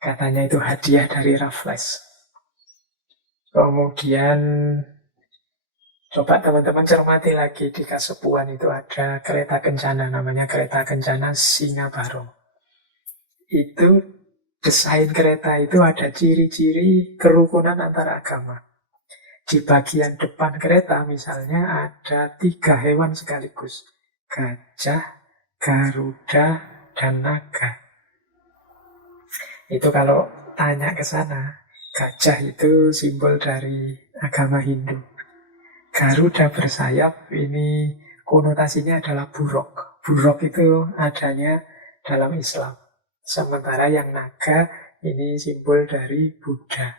katanya itu hadiah dari Raffles. Kemudian coba teman-teman cermati lagi di Kasepuhan itu ada kereta kencana, namanya kereta kencana Singa Barong. Itu desain kereta itu ada ciri-ciri kerukunan antara agama. Di bagian depan kereta misalnya ada 3 hewan sekaligus. Gajah, Garuda, dan naga. Itu kalau tanya ke sana, gajah itu simbol dari agama Hindu. Garuda bersayap ini konotasinya adalah buruk. Buruk itu adanya dalam Islam. Sementara yang naga ini simbol dari Buddha.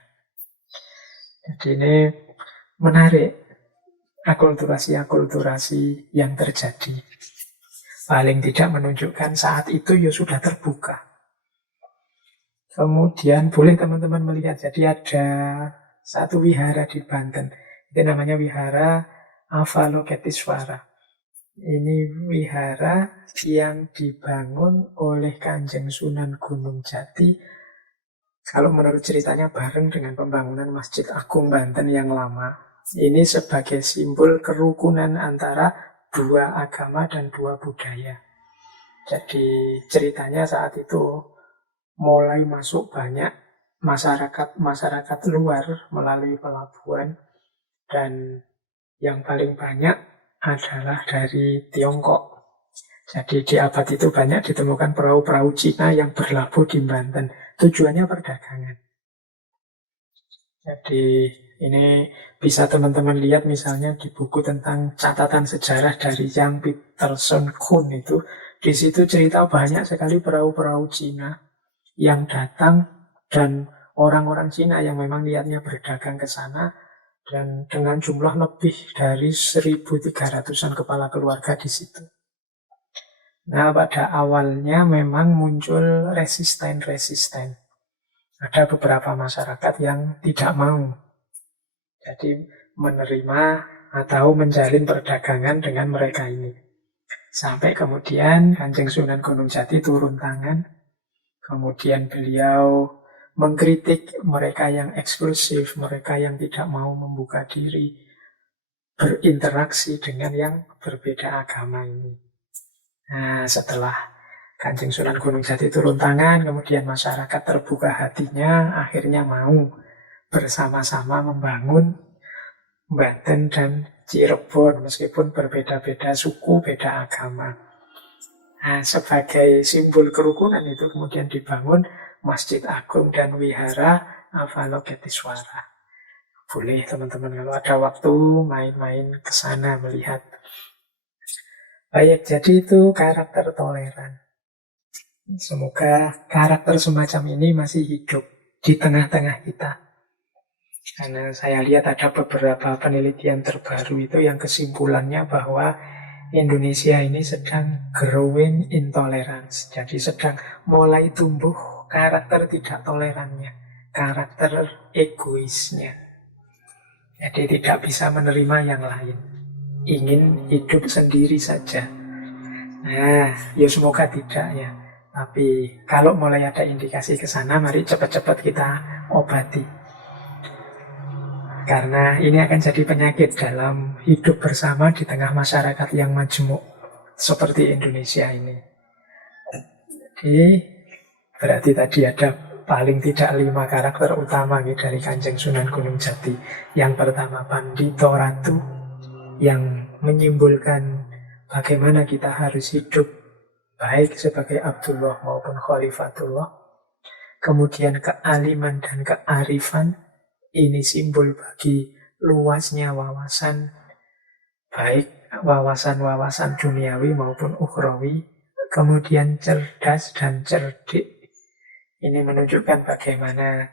Jadi ini menarik akulturasi-akulturasi yang terjadi. Paling tidak menunjukkan saat itu ya sudah terbuka. Kemudian boleh teman-teman melihat, jadi ada satu wihara di Banten. Itu namanya wihara Avalokitesvara. Ini wihara yang dibangun oleh Kanjeng Sunan Gunung Jati. Kalau menurut ceritanya bareng dengan pembangunan Masjid Agung Banten yang lama. Ini sebagai simbol kerukunan antara 2 agama dan 2 budaya. Jadi ceritanya saat itu mulai masuk banyak masyarakat luar melalui pelabuhan, dan yang paling banyak adalah dari Tiongkok. Jadi di abad itu banyak ditemukan perahu-perahu Cina yang berlabuh di Banten. Tujuannya perdagangan. Jadi ini bisa teman-teman lihat misalnya di buku tentang catatan sejarah dari Yang Peterson Kuhn itu. Di situ cerita banyak sekali perahu-perahu Cina yang datang, dan orang-orang Cina yang memang niatnya berdagang ke sana, dan dengan jumlah lebih dari 1.300-an kepala keluarga di situ. Nah, pada awalnya memang muncul resisten. Ada beberapa masyarakat yang tidak mau. Jadi menerima atau menjalin perdagangan dengan mereka ini. Sampai kemudian Kanjeng Sunan Gunung Jati turun tangan. Kemudian beliau mengkritik mereka yang eksklusif, mereka yang tidak mau membuka diri, berinteraksi dengan yang berbeda agama ini. Nah, setelah Kanjeng Sunan Gunung Jati turun tangan, kemudian masyarakat terbuka hatinya, akhirnya mau bersama-sama membangun Banten dan Cirebon, meskipun berbeda-beda suku, beda agama. Nah, sebagai simbol kerukunan itu kemudian dibangun Masjid Agung dan Wihara Avalokitesvara. Boleh teman-teman kalau ada waktu main-main ke sana melihat. Baik, jadi itu karakter toleran. Semoga karakter semacam ini masih hidup di tengah-tengah kita. Karena saya lihat ada beberapa penelitian terbaru itu yang kesimpulannya bahwa Indonesia ini sedang growing intolerance. Jadi sedang mulai tumbuh karakter tidak tolerannya, karakter egoisnya. Jadi tidak bisa menerima yang lain, ingin hidup sendiri saja. Nah, ya semoga tidak ya. Tapi kalau mulai ada indikasi ke sana, mari cepat-cepat kita obati. Karena ini akan jadi penyakit dalam hidup bersama di tengah masyarakat yang majemuk seperti Indonesia ini. Jadi berarti tadi ada paling tidak 5 karakter utama nih dari Kanjeng Sunan Gunung Jati. Yang pertama Pandito Ratu, yang menyimbolkan bagaimana kita harus hidup baik sebagai Abdullah maupun Khalifatullah. Kemudian kealiman dan kearifan, ini simbol bagi luasnya wawasan, baik wawasan-wawasan duniawi maupun ukhrawi. Kemudian cerdas dan cerdik, ini menunjukkan bagaimana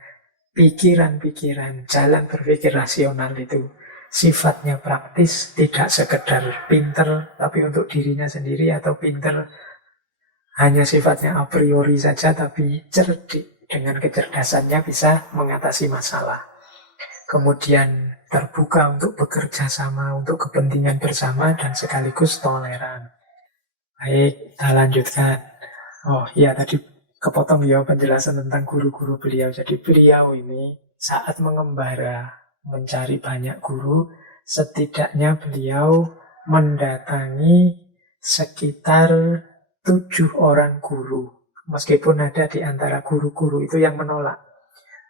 pikiran-pikiran, jalan berpikir rasional itu sifatnya praktis, tidak sekedar pinter, tapi untuk dirinya sendiri, atau pinter hanya sifatnya a priori saja, tapi cerdik, dengan kecerdasannya bisa mengatasi masalah. Kemudian terbuka untuk bekerja sama, untuk kepentingan bersama, dan sekaligus toleran. Baik, kita lanjutkan. Oh iya, tadi kepotong ya penjelasan tentang guru-guru beliau. Jadi beliau ini saat mengembara, mencari banyak guru, setidaknya beliau mendatangi sekitar 7 orang guru. Meskipun ada di antara guru-guru itu yang menolak.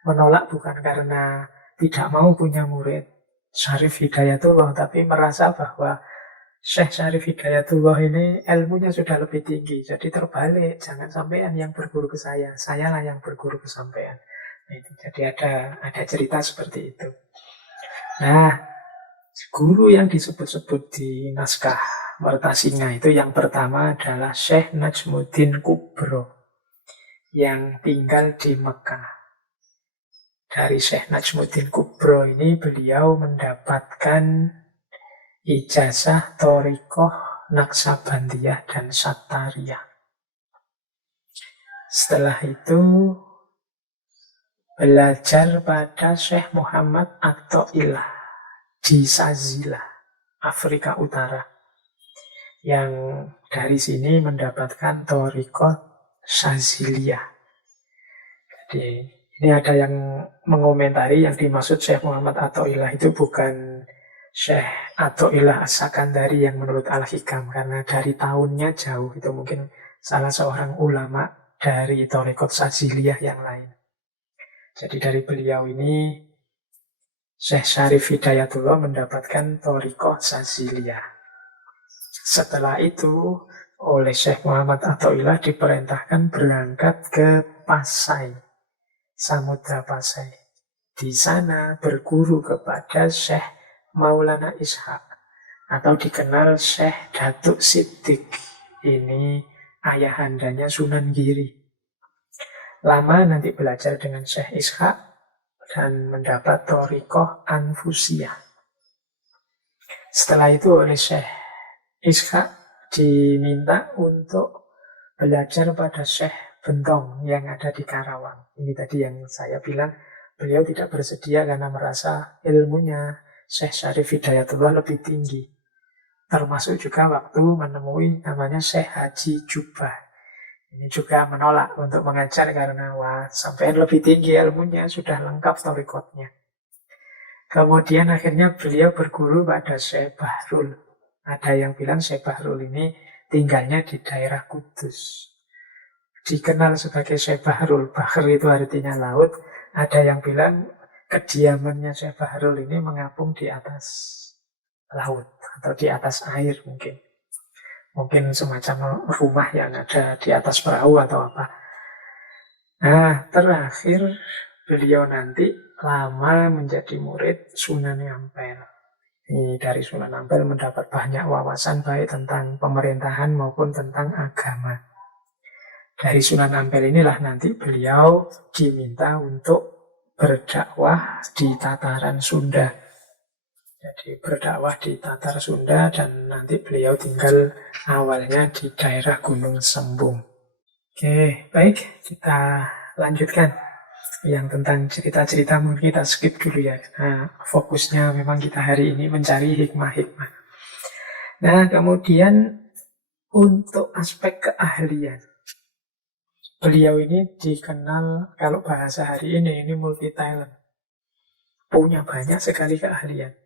Menolak bukan karena tidak mau punya murid Syarif Hidayatullah, tapi merasa bahwa Syekh Syarif Hidayatullah ini ilmunya sudah lebih tinggi. Jadi terbalik, jangan sampean yang berguru ke saya lah yang berguru ke sampean. Nah, itu. Jadi ada cerita seperti itu. Nah, guru yang disebut-sebut di naskah Mertasinga itu yang pertama adalah Syekh Najmuddin Kubro yang tinggal di Mekah. Dari Syekh Najmuddin Kubro ini beliau mendapatkan ijazah Thorikoh, Naksabandiyah, dan Sattariyah. Setelah itu belajar pada Syekh Muhammad At-To'ilah di Sazila, Afrika Utara, yang dari sini mendapatkan Thorikoh Saziliyah. Jadi ini ada yang mengomentari yang dimaksud Syekh Muhammad At-To'ilah itu bukan Syekh At-To'ilah As-Sakandari yang menurut Al-Hikam, karena dari tahunnya jauh. Itu mungkin salah seorang ulama dari Thorikoh Saziliyah yang lain. Jadi dari beliau ini Syekh Syarif Hidayatullah mendapatkan Thorikoh Saziliyah. Setelah itu oleh Syekh Muhammad At-To'ilah diperintahkan berangkat ke Pasai, Samudra Pasai. Di sana berguru kepada Syekh Maulana Ishaq, atau dikenal Syekh Datuk Siddiq. Ini ayahandanya Sunan Giri. Lama nanti belajar dengan Syekh Ishaq dan mendapat Thorikoh Anfusiyah. Setelah itu oleh Syekh Ishaq diminta untuk belajar pada Syekh Bentong yang ada di Karawang. Ini tadi yang saya bilang, beliau tidak bersedia karena merasa ilmunya Syekh Syarif Hidayatullah lebih tinggi. Termasuk juga waktu menemui namanya Syekh Haji Jubah. Ini juga menolak untuk mengajar karena sampai lebih tinggi ilmunya, sudah lengkap thorikotnya. Kemudian akhirnya beliau berguru pada Syekh Bahrul. Ada yang bilang Syekh Bahrul ini tinggalnya di daerah Kudus. Dikenal sebagai Syekh Bahrul. Bahr itu artinya laut. Ada yang bilang kediamannya Syekh Bahrul ini mengapung di atas laut atau di atas air mungkin. Mungkin semacam rumah yang ada di atas perahu atau apa. Nah, terakhir beliau nanti lama menjadi murid Sunan Ampel. Ini dari Sunan Ampel mendapat banyak wawasan baik tentang pemerintahan maupun tentang agama. Dari Sunan Ampel inilah nanti beliau diminta untuk berdakwah di tataran Sunda. Jadi berdakwah di Tatar Sunda dan nanti beliau tinggal awalnya di daerah Gunung Sembung. Oke, baik, kita lanjutkan. Yang tentang cerita-cerita mungkin kita skip dulu ya. Nah, fokusnya memang kita hari ini mencari hikmah-hikmah. Nah, kemudian untuk aspek keahlian. Beliau ini dikenal, kalau bahasa hari ini multi talent. Punya banyak sekali keahlian.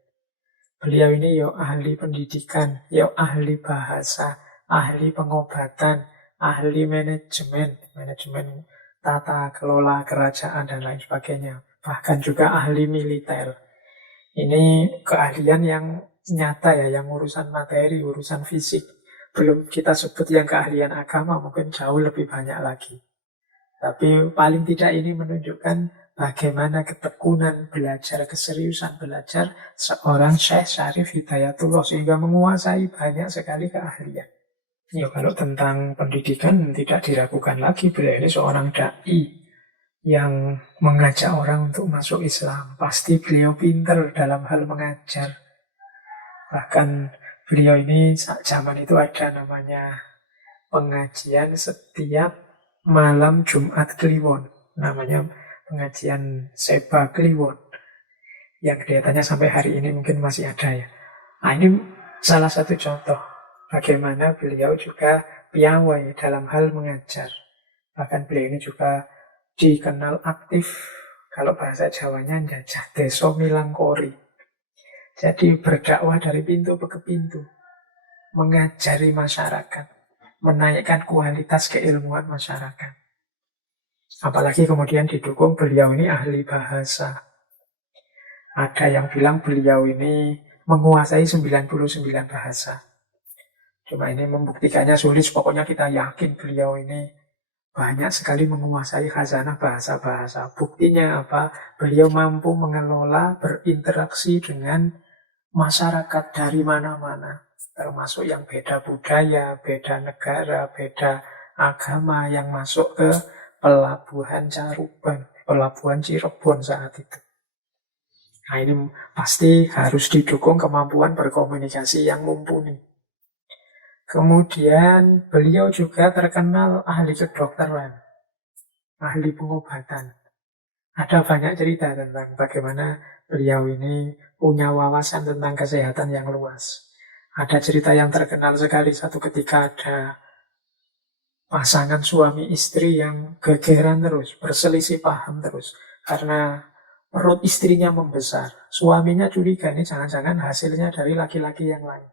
Beliau ini yo ahli pendidikan, yo ahli bahasa, ahli pengobatan, ahli manajemen tata kelola kerajaan dan lain sebagainya. Bahkan juga ahli militer. Ini keahlian yang nyata ya, yang urusan materi, urusan fisik. Belum kita sebut yang keahlian agama, mungkin jauh lebih banyak lagi. Tapi paling tidak ini menunjukkan bagaimana ketekunan belajar, keseriusan belajar seorang Syekh Syarif Hidayatullah sehingga menguasai banyak sekali keahlian. Ya kalau tentang pendidikan tidak diragukan lagi, beliau ini seorang dai yang mengajak orang untuk masuk Islam. Pasti beliau pintar dalam hal mengajar. Bahkan beliau ini saat zaman itu ada namanya pengajian setiap malam Jumat Kliwon, namanya pengajian Seba Kliwon, yang kelihatannya sampai hari ini mungkin masih ada ya. Nah, ini salah satu contoh bagaimana beliau juga piawai dalam hal mengajar. Bahkan beliau ini juga dikenal aktif, kalau bahasa Jawanya njajah deso milangkori. Jadi berdakwah dari pintu ke pintu, mengajari masyarakat, menaikkan kualitas keilmuan masyarakat. Apalagi kemudian didukung beliau ini ahli bahasa. Ada yang bilang beliau ini menguasai 99 bahasa. Cuma ini membuktikannya sulit, pokoknya kita yakin beliau ini banyak sekali menguasai khazanah bahasa-bahasa. Buktinya apa? Beliau mampu mengelola, berinteraksi dengan masyarakat dari mana-mana. Termasuk yang beda budaya, beda negara, beda agama yang masuk ke pelabuhan Caruban, pelabuhan Cirebon saat itu. Nah ini pasti harus didukung kemampuan berkomunikasi yang mumpuni. Kemudian beliau juga terkenal ahli kedokteran, ahli pengobatan. Ada banyak cerita tentang bagaimana beliau ini punya wawasan tentang kesehatan yang luas. Ada cerita yang terkenal sekali, satu ketika ada pasangan suami istri yang gegeran terus, berselisih paham terus. Karena perut istrinya membesar. Suaminya curiga, ini jangan-jangan hasilnya dari laki-laki yang lain.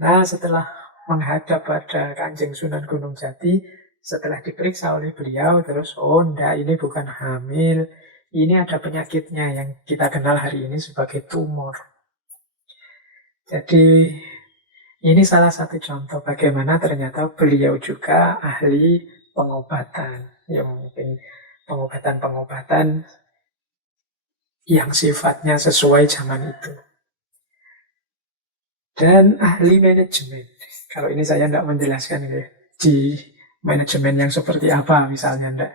Nah, setelah menghadap pada Kanjeng Sunan Gunung Jati, setelah diperiksa oleh beliau, terus, oh enggak, ini bukan hamil, ini ada penyakitnya yang kita kenal hari ini sebagai tumor. Jadi, ini salah satu contoh bagaimana ternyata beliau juga ahli pengobatan. Ya mungkin pengobatan-pengobatan yang sifatnya sesuai zaman itu. Dan ahli manajemen. Kalau ini saya tidak menjelaskan ya, di manajemen yang seperti apa misalnya, tidak.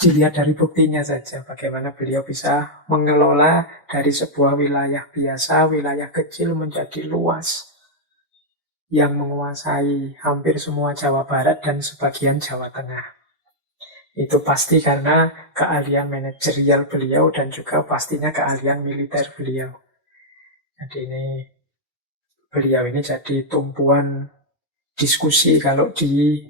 Dilihat dari buktinya saja bagaimana beliau bisa mengelola dari sebuah wilayah biasa, wilayah kecil menjadi luas, yang menguasai hampir semua Jawa Barat dan sebagian Jawa Tengah. Itu pasti karena keahlian manajerial beliau dan juga pastinya keahlian militer beliau. Jadi beliau ini jadi tumpuan diskusi kalau di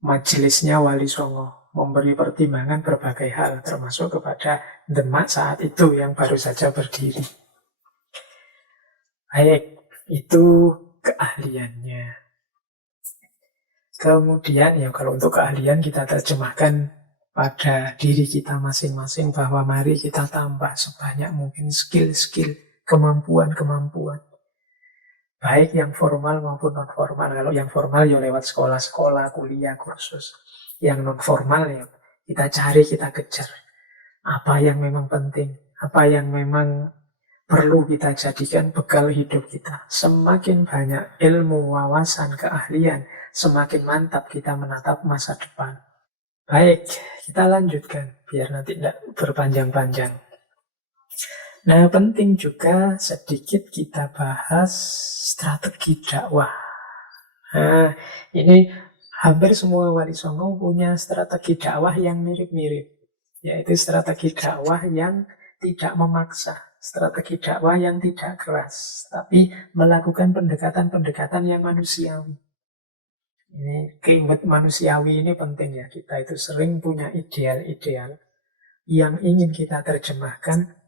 majelisnya Wali Songo, memberi pertimbangan berbagai hal, termasuk kepada Demak saat itu yang baru saja berdiri. Baik, itu keahliannya. Kemudian ya kalau untuk keahlian kita terjemahkan pada diri kita masing-masing, bahwa mari kita tambah sebanyak mungkin skill-skill, kemampuan-kemampuan. Baik yang formal maupun non formal. Kalau yang formal ya lewat sekolah-sekolah, kuliah, kursus. Yang non formal ya kita cari, kita kejar. Apa yang memang penting, apa yang memang perlu kita jadikan bekal hidup kita. Semakin banyak ilmu, wawasan, keahlian, semakin mantap kita menatap masa depan. Baik, kita lanjutkan biar nanti tidak berpanjang-panjang. Nah, penting juga sedikit kita bahas strategi dakwah. Nah, ini hampir semua wali songo punya strategi dakwah yang mirip-mirip, yaitu strategi dakwah yang tidak memaksa, strategi dakwah yang tidak keras, tapi melakukan pendekatan-pendekatan yang manusiawi. Ini keinget manusiawi ini penting ya. Kita itu sering punya ideal-ideal yang ingin kita terjemahkan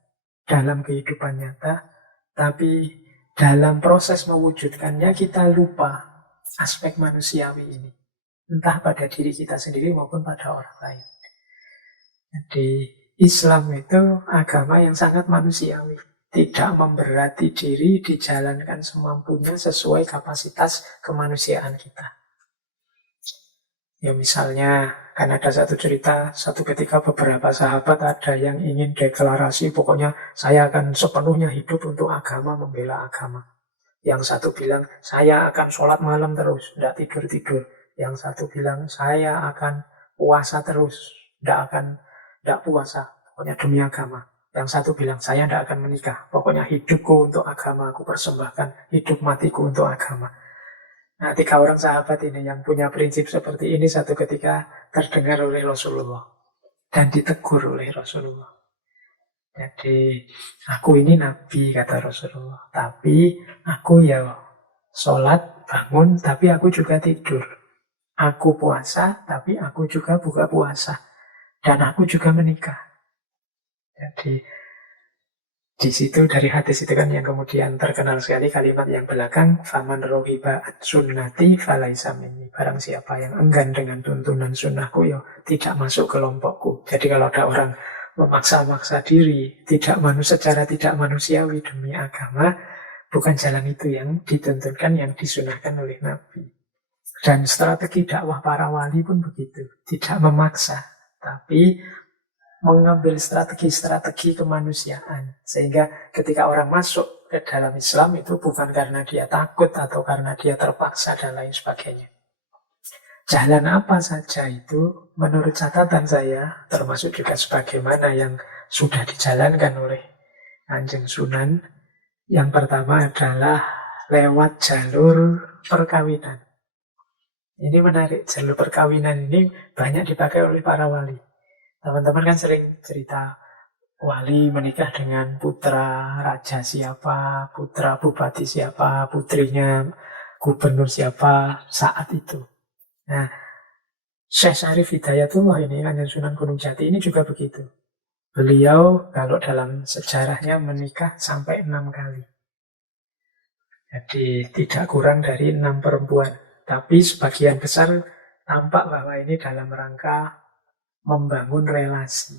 dalam kehidupan nyata, tapi dalam proses mewujudkannya kita lupa aspek manusiawi ini. Entah pada diri kita sendiri maupun pada orang lain. Jadi Islam itu agama yang sangat manusiawi. Tidak memberati diri, dijalankan semampunya sesuai kapasitas kemanusiaan kita. Ya misalnya, kan ada satu cerita, satu ketika beberapa sahabat ada yang ingin deklarasi, pokoknya saya akan sepenuhnya hidup untuk agama, membela agama. Yang satu bilang, saya akan sholat malam terus, tidak tidur-tidur. Yang satu bilang, saya akan puasa terus, tidak puasa, pokoknya demi agama. Yang satu bilang, saya tidak akan menikah, pokoknya hidupku untuk agama, aku persembahkan hidup matiku untuk agama. Nah, 3 orang sahabat ini yang punya prinsip seperti ini satu ketika terdengar oleh Rasulullah dan ditegur oleh Rasulullah. Jadi, aku ini nabi, kata Rasulullah. Tapi aku ya sholat, bangun, tapi aku juga tidur. Aku puasa, tapi aku juga buka puasa. Dan aku juga menikah. Jadi, di situ dari hadis itu kan yang kemudian terkenal sekali kalimat yang belakang, faman rohiba sunnati falaisa minni. Barang siapa yang enggan dengan tuntunan sunnahku, ya tidak masuk kelompokku. Jadi kalau ada orang memaksa-maksa diri, secara tidak manusiawi demi agama, bukan jalan itu yang dituntunkan, yang disunahkan oleh Nabi. Dan strategi dakwah para wali pun begitu, tidak memaksa, tapi mengambil strategi-strategi kemanusiaan. Sehingga ketika orang masuk ke dalam Islam itu bukan karena dia takut atau karena dia terpaksa dan lain sebagainya. Jalan apa saja itu menurut catatan saya, termasuk juga sebagaimana yang sudah dijalankan oleh Kanjeng Sunan. Yang pertama adalah lewat jalur perkawinan. Ini menarik, jalur perkawinan ini banyak dipakai oleh para wali. Teman-teman kan sering cerita wali menikah dengan putra raja siapa, putra bupati siapa, putrinya gubernur siapa saat itu. Nah, Syekh Syarif Hidayatullah ini, Kanjeng Sunan Gunung Jati ini juga begitu. Beliau kalau dalam sejarahnya menikah sampai 6 kali. Jadi tidak kurang dari 6 perempuan. Tapi sebagian besar tampak bahwa ini dalam rangka membangun relasi.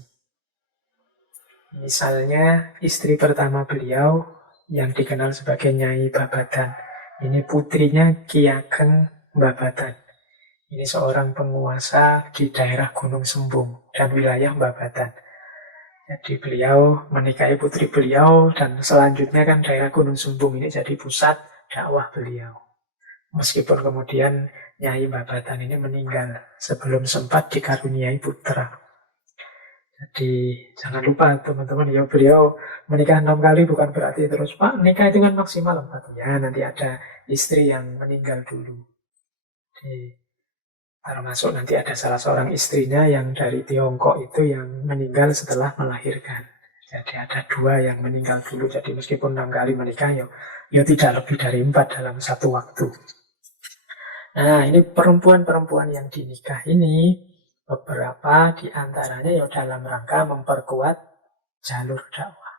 Misalnya istri pertama beliau yang dikenal sebagai Nyai Babadan. Ini putrinya Ki Ageng Babadan. Ini seorang penguasa di daerah Gunung Sembung dan wilayah Babadan. Jadi beliau menikahi putri beliau dan selanjutnya kan daerah Gunung Sembung ini jadi pusat dakwah beliau. Meskipun kemudian Nyai Babadan ini meninggal sebelum sempat dikaruniai putra. Jadi jangan lupa teman-teman, ya beliau menikah 6 kali bukan berarti terus Pak nikah itu kan maksimal 4. Ya nanti ada istri yang meninggal dulu. Jadi, termasuk nanti ada salah seorang istrinya yang dari Tiongkok itu yang meninggal setelah melahirkan. Jadi ada 2 yang meninggal dulu. Jadi meskipun 6 kali menikah, ya tidak lebih dari 4 dalam satu waktu. Nah, ini perempuan-perempuan yang dinikah ini, beberapa di antaranya ya dalam rangka memperkuat jalur dakwah.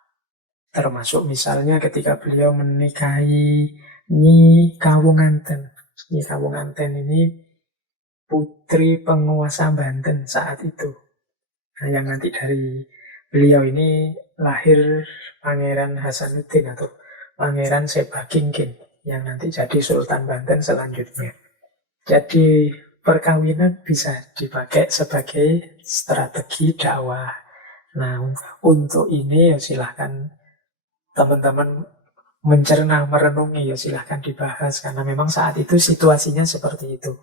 Termasuk misalnya ketika beliau menikahi Nyi Kawunganten. Nyi Kawunganten ini putri penguasa Banten saat itu. Nah, yang nanti dari beliau ini lahir Pangeran Hasanuddin atau Pangeran Sebagingkin yang nanti jadi Sultan Banten selanjutnya. Jadi perkawinan bisa dipakai sebagai strategi dakwah. Nah, untuk ini ya silahkan teman-teman mencerna, merenungi, ya silahkan dibahas. Karena memang saat itu situasinya seperti itu.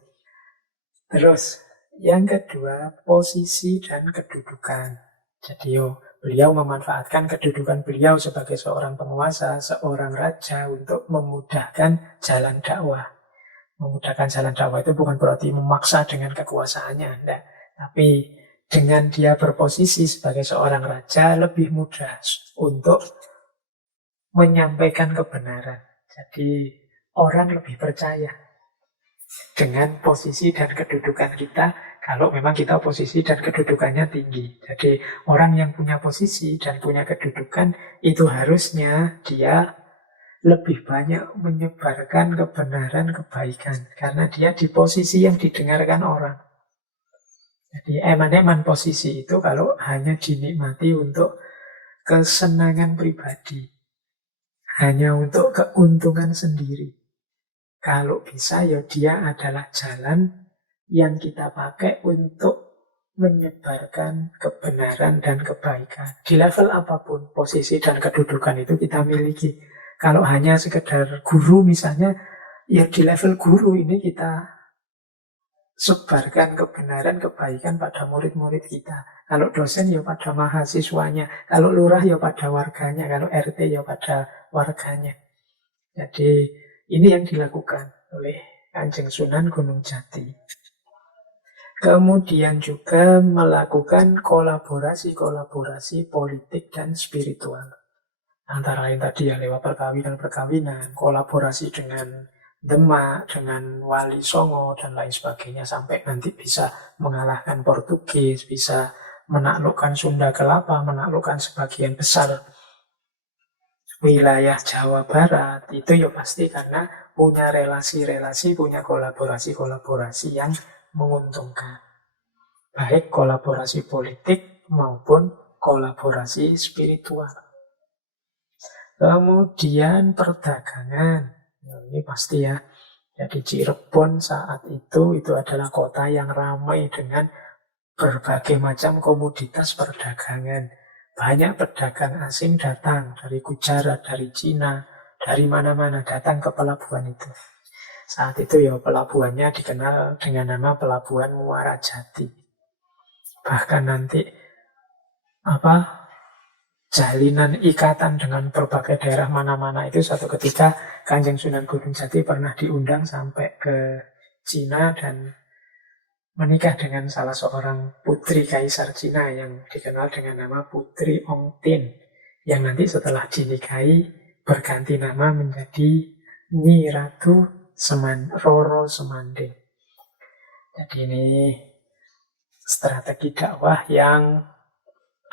Terus, yang kedua, posisi dan kedudukan. Jadi Beliau memanfaatkan kedudukan beliau sebagai seorang penguasa, seorang raja untuk memudahkan jalan dakwah. Memudahkan jalan dakwah itu bukan berarti memaksa dengan kekuasaannya, enggak. Tapi dengan dia berposisi sebagai seorang raja lebih mudah untuk menyampaikan kebenaran. Jadi orang lebih percaya dengan posisi dan kedudukan kita kalau memang kita posisi dan kedudukannya tinggi. Jadi orang yang punya posisi dan punya kedudukan itu harusnya dia lebih banyak menyebarkan kebenaran, kebaikan. Karena dia di posisi yang didengarkan orang. Jadi eman-eman posisi itu kalau hanya dinikmati untuk kesenangan pribadi. Hanya untuk keuntungan sendiri. Kalau bisa ya dia adalah jalan yang kita pakai untuk menyebarkan kebenaran dan kebaikan. Di level apapun posisi dan kedudukan itu kita miliki. Kalau hanya sekedar guru misalnya, ya di level guru ini kita sebarkan kebenaran, kebaikan pada murid-murid kita. Kalau dosen ya pada mahasiswanya, kalau lurah ya pada warganya, kalau RT ya pada warganya. Jadi ini yang dilakukan oleh Kanjeng Sunan Gunung Jati. Kemudian juga melakukan kolaborasi-kolaborasi politik dan spiritual. Antara lain tadi ya lewat perkawinan-perkawinan, kolaborasi dengan Demak, dengan Wali Songo, dan lain sebagainya. Sampai nanti bisa mengalahkan Portugis, bisa menaklukkan Sunda Kelapa, menaklukkan sebagian besar wilayah Jawa Barat. Itu ya pasti karena punya relasi-relasi, punya kolaborasi-kolaborasi yang menguntungkan. Baik kolaborasi politik maupun kolaborasi spiritual. Kemudian perdagangan. Ini pasti ya. Jadi Cirebon saat itu adalah kota yang ramai dengan berbagai macam komoditas perdagangan. Banyak pedagang asing datang dari Gujarat, dari Cina, dari mana-mana datang ke pelabuhan itu. Saat itu ya pelabuhannya dikenal dengan nama Pelabuhan Muara Jati. Bahkan nanti jalinan ikatan dengan berbagai daerah mana-mana itu suatu ketika Kanjeng Sunan Gunung Jati pernah diundang sampai ke Cina dan menikah dengan salah seorang putri kaisar Cina yang dikenal dengan nama Putri Ong Tin, yang nanti setelah dinikahi berganti nama menjadi Nyi Ratu Roro Semanding. Jadi ini strategi dakwah yang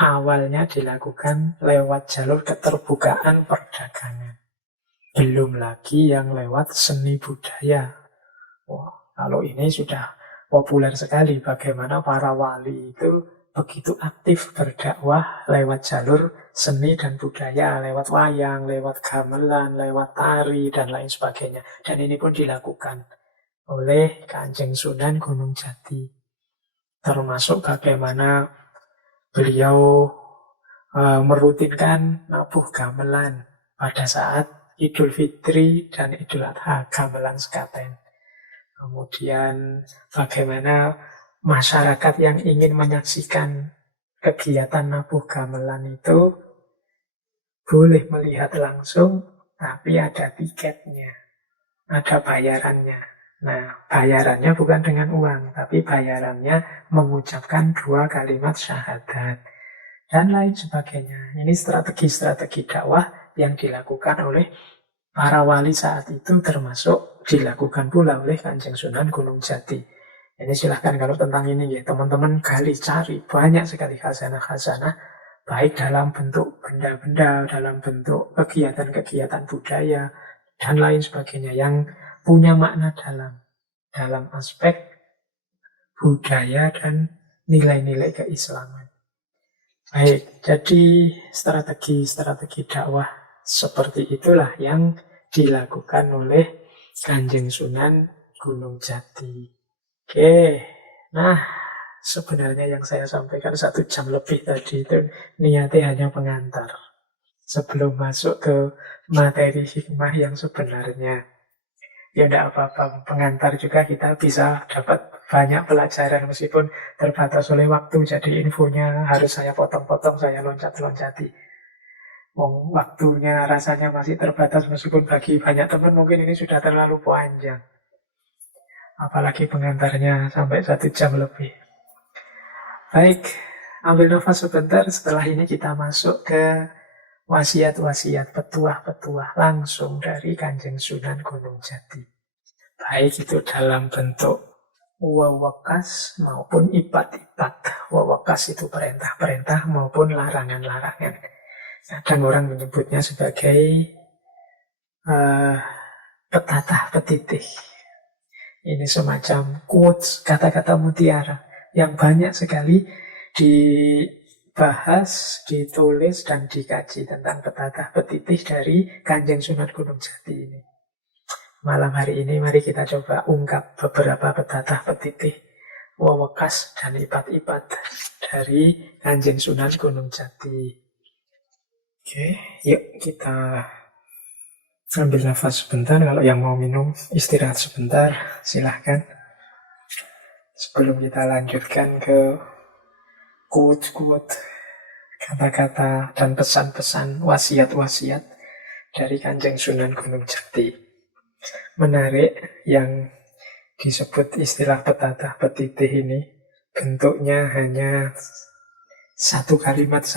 awalnya dilakukan lewat jalur keterbukaan perdagangan. Belum lagi yang lewat seni budaya. Wah, kalau ini sudah populer sekali bagaimana para wali itu begitu aktif berdakwah lewat jalur seni dan budaya, lewat wayang, lewat gamelan, lewat tari, dan lain sebagainya. Dan ini pun dilakukan oleh Kanjeng Sunan Gunung Jati. Termasuk bagaimana beliau merutinkan nabuh gamelan pada saat Idul Fitri dan Idul Adha, gamelan sekaten. Kemudian bagaimana masyarakat yang ingin menyaksikan kegiatan nabuh gamelan itu boleh melihat langsung, tapi ada tiketnya, ada bayarannya. Nah, bayarannya bukan dengan uang, tapi bayarannya mengucapkan 2 kalimat syahadat dan lain sebagainya. Ini strategi-strategi dakwah yang dilakukan oleh para wali saat itu, termasuk dilakukan pula oleh Kanjeng Sunan Gunung Jati. Ini silahkan kalau tentang ini ya teman-teman gali cari, banyak sekali khazanah-khazanah, baik dalam bentuk benda-benda, dalam bentuk kegiatan-kegiatan budaya, dan lain sebagainya yang punya makna dalam aspek budaya dan nilai-nilai keislaman. Baik, jadi strategi-strategi dakwah seperti itulah yang dilakukan oleh Kanjeng Sunan Gunung Jati. Oke, nah sebenarnya yang saya sampaikan 1 jam lebih tadi itu niatnya hanya pengantar. Sebelum masuk ke materi hikmah yang sebenarnya. Ya tidak apa-apa, pengantar juga kita bisa dapat banyak pelajaran meskipun terbatas oleh waktu. Jadi infonya harus saya potong-potong, saya loncat-loncati. Wong waktunya rasanya masih terbatas meskipun bagi banyak teman mungkin ini sudah terlalu panjang. Apalagi pengantarnya sampai 1 jam lebih. Baik, ambil nafas sebentar. Setelah ini kita masuk ke wasiat-wasiat, petuah-petuah langsung dari Kanjeng Sunan Gunung Jati. Baik itu dalam bentuk wawakas maupun ipat-ipat. Wawakas itu perintah-perintah maupun larangan-larangan. Kadang orang menyebutnya sebagai petatah petitih. Ini semacam quotes, kata-kata mutiara yang banyak sekali dibahas, ditulis, dan dikaji tentang petatah petitih dari Kanjeng Sunan Gunung Jati ini. Malam hari ini mari kita coba ungkap beberapa petatah petitih, wawakas, dan ipat-ipat dari Kanjeng Sunan Gunung Jati. Oke, yuk kita ambil nafas sebentar. Kalau yang mau minum istirahat sebentar, silahkan. Sebelum kita lanjutkan ke quote-quote, kata-kata dan pesan-pesan, wasiat-wasiat dari Kanjeng Sunan Gunung Jati. Menarik yang disebut istilah petatah petitih ini, bentuknya hanya satu kalimat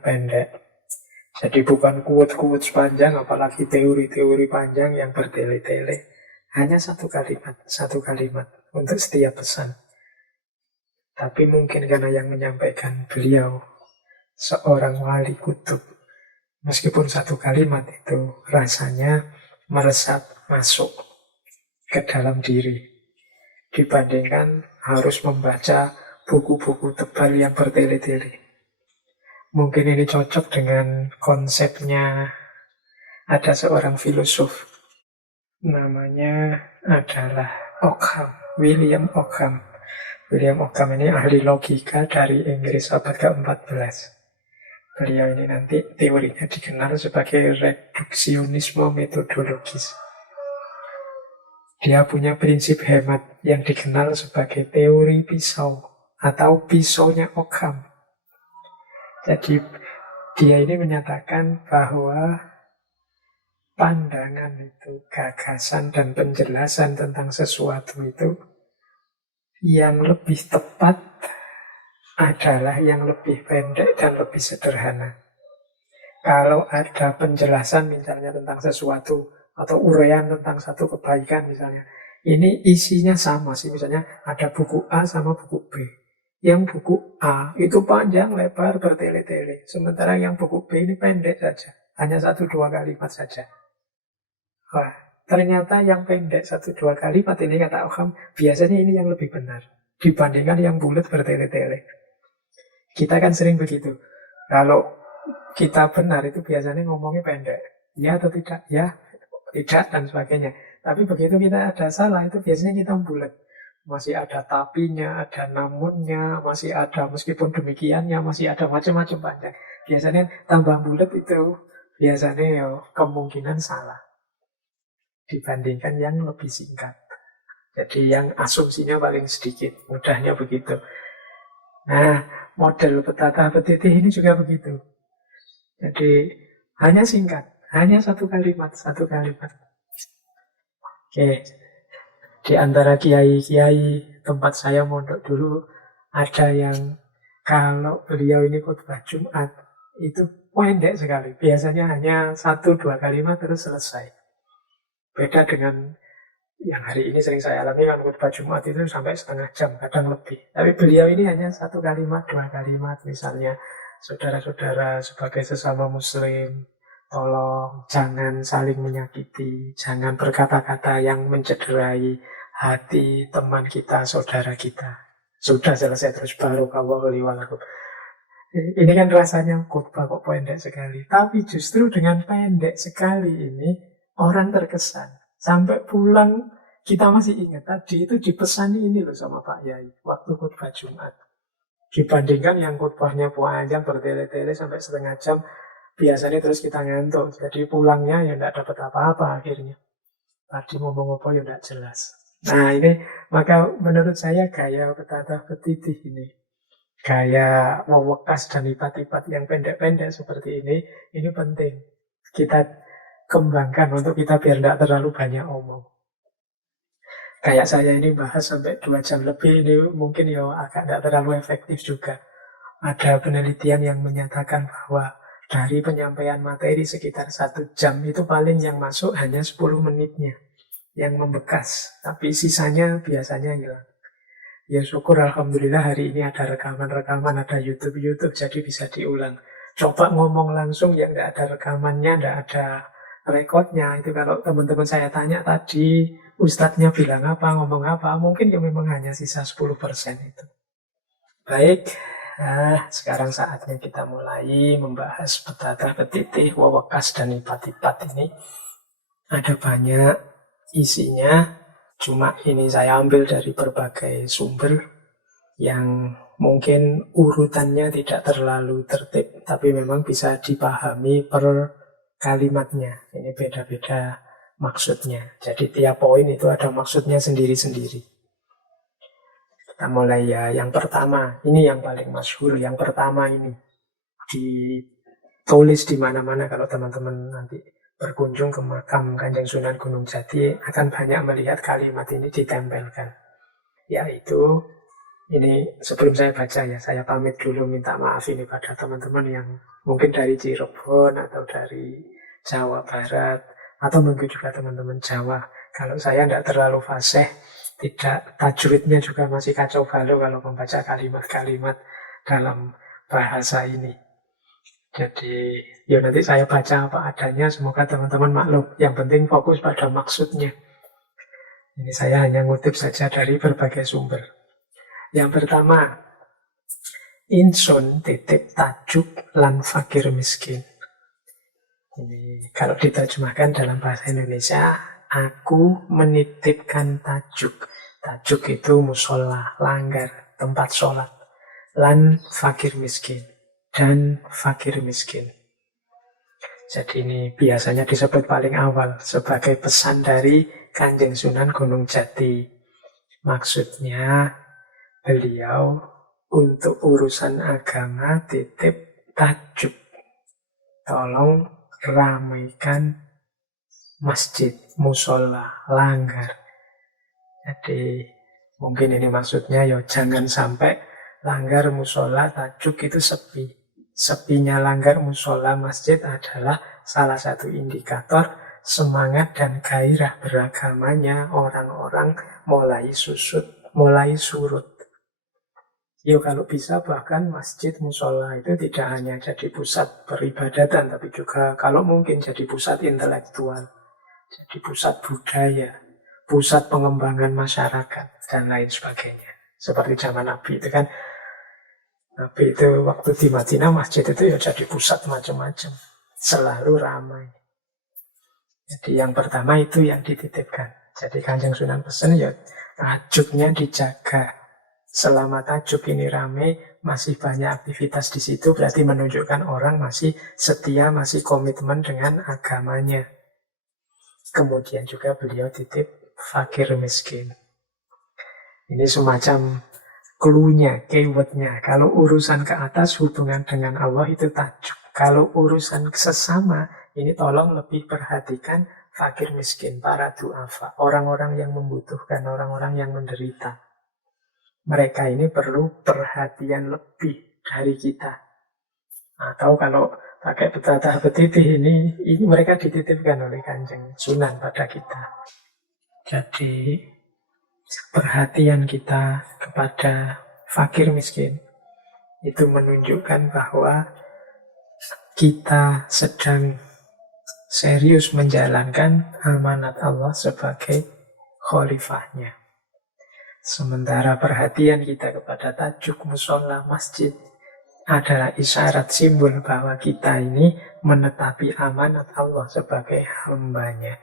pendek. Jadi bukan quote-quote panjang, apalagi teori-teori panjang yang bertele-tele. Hanya satu kalimat untuk setiap pesan. Tapi mungkin karena yang menyampaikan beliau seorang wali kutub, meskipun satu kalimat itu rasanya meresap masuk ke dalam diri, dibandingkan harus membaca buku-buku tebal yang bertele-tele. Mungkin ini cocok dengan konsepnya ada seorang filosof, namanya adalah Ockham, William Ockham. William Ockham ini ahli logika dari Inggris abad ke-14. Beliau ini nanti teorinya dikenal sebagai reduksionisme metodologis. Dia punya prinsip hemat yang dikenal sebagai teori pisau atau pisaunya Ockham. Jadi dia ini menyatakan bahwa pandangan itu, gagasan dan penjelasan tentang sesuatu itu yang lebih tepat adalah yang lebih pendek dan lebih sederhana. Kalau ada penjelasan misalnya tentang sesuatu atau uraian tentang satu kebaikan misalnya, ini isinya sama sih, misalnya ada buku A sama buku B. Yang buku A itu panjang, lebar, bertele-tele. Sementara yang buku B ini pendek saja. Hanya 1-2 kalimat saja. Wah, ternyata yang pendek 1-2 kalimat ini kata Ockham, biasanya ini yang lebih benar dibandingkan yang bulat bertele-tele. Kita kan sering begitu. Kalau kita benar itu biasanya ngomongnya pendek. Ya atau tidak? Ya, tidak, dan sebagainya. Tapi begitu kita ada salah, itu biasanya kita bulat. Masih ada tapinya, ada namunnya, masih ada meskipun demikiannya, masih ada macam-macam panjang. Biasanya tambah bulat itu biasanya ya kemungkinan salah dibandingkan yang lebih singkat. Jadi yang asumsinya paling sedikit, mudahnya begitu. Nah, model petatah petitih ini juga begitu. Jadi hanya singkat, hanya satu kalimat. Oke. Di antara kiai-kiai tempat saya mondok dulu, ada yang kalau beliau ini khutbah Jumat, itu pendek sekali. Biasanya hanya 1-2 kalimat terus selesai. Beda dengan yang hari ini sering saya alami, kan khutbah Jumat itu sampai setengah jam, kadang lebih. Tapi beliau ini hanya 1 kalimat, 2 kalimat. Misalnya, saudara-saudara sebagai sesama muslim, tolong jangan saling menyakiti, jangan berkata-kata yang mencederai hati teman kita, saudara kita. Sudah selesai, terus barokallahu li wa lakum. Ini kan rasanya khutbah kok pendek sekali. Tapi justru dengan pendek sekali ini orang terkesan. Sampai pulang kita masih ingat tadi itu dipesani ini loh sama Pak Yai waktu khutbah Jumat. Dibandingkan yang khutbahnya panjang bertele-tele sampai setengah jam, biasanya terus kita ngantuk. Jadi pulangnya ya tidak dapat apa-apa akhirnya. Tadi ngomong apa ya tidak jelas. Nah ini, maka menurut saya gaya petata petitih ini, gaya mewekas dan lipat-lipat yang pendek-pendek seperti ini penting. Kita kembangkan untuk kita biar tidak terlalu banyak omong. Kayak saya ini bahas sampai 2 jam lebih, ini mungkin ya agak tidak terlalu efektif juga. Ada penelitian yang menyatakan bahwa dari penyampaian materi sekitar 1 jam itu paling yang masuk hanya 10 menitnya yang membekas, tapi sisanya biasanya hilang. Ya syukur Alhamdulillah hari ini ada rekaman-rekaman, ada YouTube, jadi bisa diulang. Coba ngomong langsung yang tidak ada rekamannya, tidak ada rekodnya, itu kalau teman-teman saya tanya tadi, ustadznya bilang apa, ngomong apa, mungkin ya memang hanya sisa 10% itu. Baik, sekarang saatnya kita mulai membahas petata petitih, wewekas, dan lipat-lipat ini. Ada banyak isinya, cuma ini saya ambil dari berbagai sumber yang mungkin urutannya tidak terlalu tertib, tapi memang bisa dipahami per kalimatnya. Ini beda-beda maksudnya. Jadi tiap poin itu ada maksudnya sendiri-sendiri. Kita mulai ya, yang pertama. Ini yang paling masyhur. Yang pertama ini ditulis di mana-mana kalau teman-teman nanti berkunjung ke makam Kanjeng Sunan Gunung Jati akan banyak melihat kalimat ini ditempelkan. Yaitu, ini sebelum saya baca ya, saya pamit dulu minta maaf ini pada teman-teman yang mungkin dari Cirebon atau dari Jawa Barat, atau mungkin juga teman-teman Jawa. Kalau saya tidak terlalu fasih, tidak tajwidnya juga masih kacau balau kalau membaca kalimat-kalimat dalam bahasa ini. Jadi, ya nanti saya baca apa adanya, semoga teman-teman maklum. Yang penting fokus pada maksudnya. Ini saya hanya ngutip saja dari berbagai sumber. Yang pertama, Insun titip tajuk lan fakir miskin. Ini kalau diterjemahkan dalam bahasa Indonesia, aku menitipkan tajuk. Tajuk itu musola, langgar, tempat sholat. Lan fakir miskin. Dan fakir miskin. Jadi ini biasanya disebut paling awal sebagai pesan dari Kanjeng Sunan Gunung Jati. Maksudnya beliau untuk urusan agama titip tajuk. Tolong ramaikan masjid, musola, langgar. Jadi mungkin ini maksudnya ya jangan sampai langgar, musola, tajuk itu sepi. Sepinya langgar, musola, masjid adalah salah satu indikator semangat dan gairah beragamanya orang-orang mulai susut, mulai surut. Ya kalau bisa bahkan masjid, musola itu tidak hanya jadi pusat peribadatan, tapi juga kalau mungkin jadi pusat intelektual, jadi pusat budaya, pusat pengembangan masyarakat, dan lain sebagainya. Seperti zaman Nabi itu kan, Nabi itu waktu di Madinah, masjid itu ya jadi pusat macam-macam, selalu ramai. Jadi yang pertama itu yang dititipkan. Jadi Kanjeng Sunan pesen ya tajuknya dijaga. Selama tajuk ini ramai, masih banyak aktivitas di situ, berarti menunjukkan orang masih setia, masih komitmen dengan agamanya. Kemudian juga beliau titip fakir miskin. Ini semacam clue-nya, keyword-nya. Kalau urusan ke atas hubungan dengan Allah itu tajuk. Kalau urusan sesama, ini tolong lebih perhatikan fakir miskin, para du'afa, orang-orang yang membutuhkan, orang-orang yang menderita. Mereka ini perlu perhatian lebih dari kita. Atau kalau pakai petata petitih ini mereka dititipkan oleh Kanjeng Sunan pada kita. Jadi perhatian kita kepada fakir miskin itu menunjukkan bahwa kita sedang serius menjalankan amanat Allah sebagai khalifahnya. Sementara perhatian kita kepada tajuk musola masjid adalah isyarat simbol bahwa kita ini menetapi amanat Allah sebagai hambanya.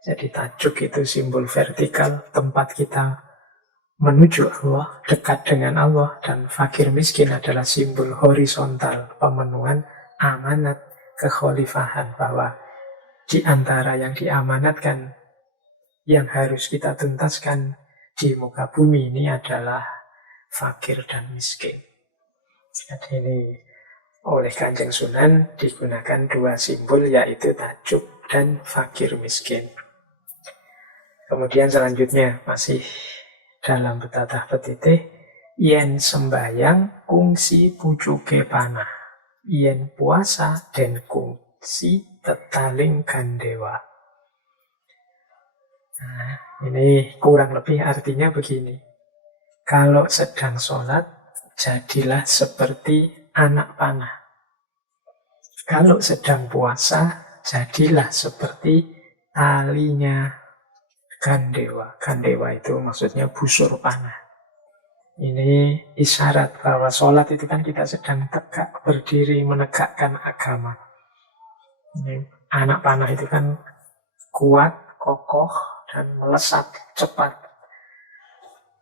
Jadi tajuk itu simbol vertikal, tempat kita menuju Allah, dekat dengan Allah. Dan fakir miskin adalah simbol horizontal, pemenuhan amanat kekhalifahan, bahwa di antara yang diamanatkan yang harus kita tuntaskan di muka bumi ini adalah fakir dan miskin. Jadi ini oleh Kanjeng Sunan digunakan dua simbol, yaitu tajuk dan fakir miskin. Kemudian selanjutnya masih dalam betatah petitih, yen sembayang kungsi pucuke panah, yen puasa den kungsi tetaling gandewa. Nah, ini kurang lebih artinya begini. Kalau sedang sholat, jadilah seperti anak panah. Kalau sedang puasa, jadilah seperti talinya gandewa. Gandewa itu maksudnya busur panah. Ini isyarat bahwa sholat itu kan kita sedang tegak berdiri menegakkan agama. Ini anak panah itu kan kuat, kokoh, dan melesat cepat.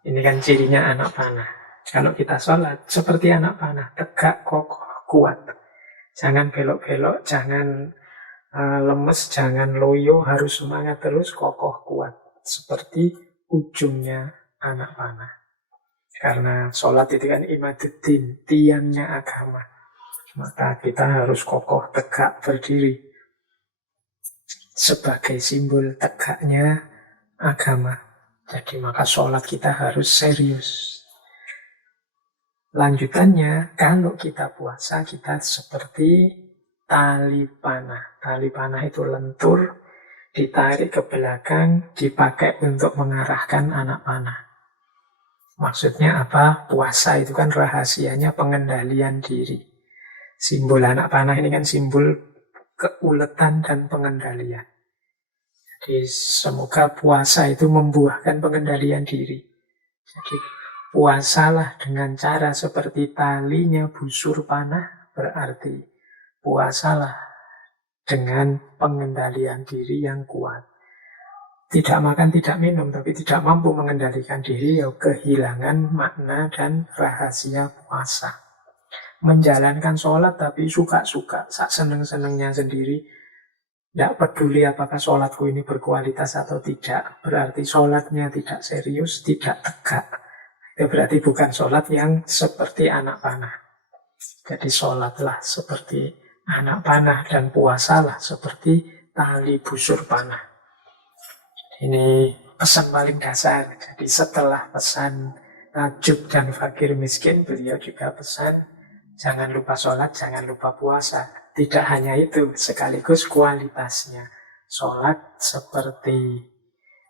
Ini kan cirinya anak panah. Kalau kita sholat seperti anak panah, tegak, kokoh, kuat. Jangan belok-belok, jangan lemes, jangan loyo, harus semangat terus, kokoh, kuat. Seperti ujungnya anak panah. Karena sholat itu kan imaduddin, tiangnya agama. Maka kita harus kokoh, tegak, berdiri. Sebagai simbol tegaknya agama. Jadi maka sholat kita harus serius. Lanjutannya, kalau kita puasa, kita seperti tali panah. Tali panah itu lentur, ditarik ke belakang, dipakai untuk mengarahkan anak panah. Maksudnya apa? Puasa itu kan rahasianya pengendalian diri. Simbol anak panah ini kan simbol keuletan dan pengendalian. Jadi semoga puasa itu membuahkan pengendalian diri. Jadi puasalah dengan cara seperti talinya busur panah, berarti puasalah dengan pengendalian diri yang kuat. Tidak makan, tidak minum, tapi tidak mampu mengendalikan diri, ya kehilangan makna dan rahasia puasa. Menjalankan sholat tapi suka-suka, sak seneng-senengnya sendiri, tidak peduli apakah sholatku ini berkualitas atau tidak, berarti sholatnya tidak serius, tidak tegak. Itu berarti bukan sholat yang seperti anak panah. Jadi sholatlah seperti anak panah dan puasalah seperti tali busur panah. Ini pesan paling dasar. Jadi setelah pesan tajuk dan fakir miskin, beliau juga pesan jangan lupa sholat, jangan lupa puasa. Tidak hanya itu, sekaligus kualitasnya. Sholat seperti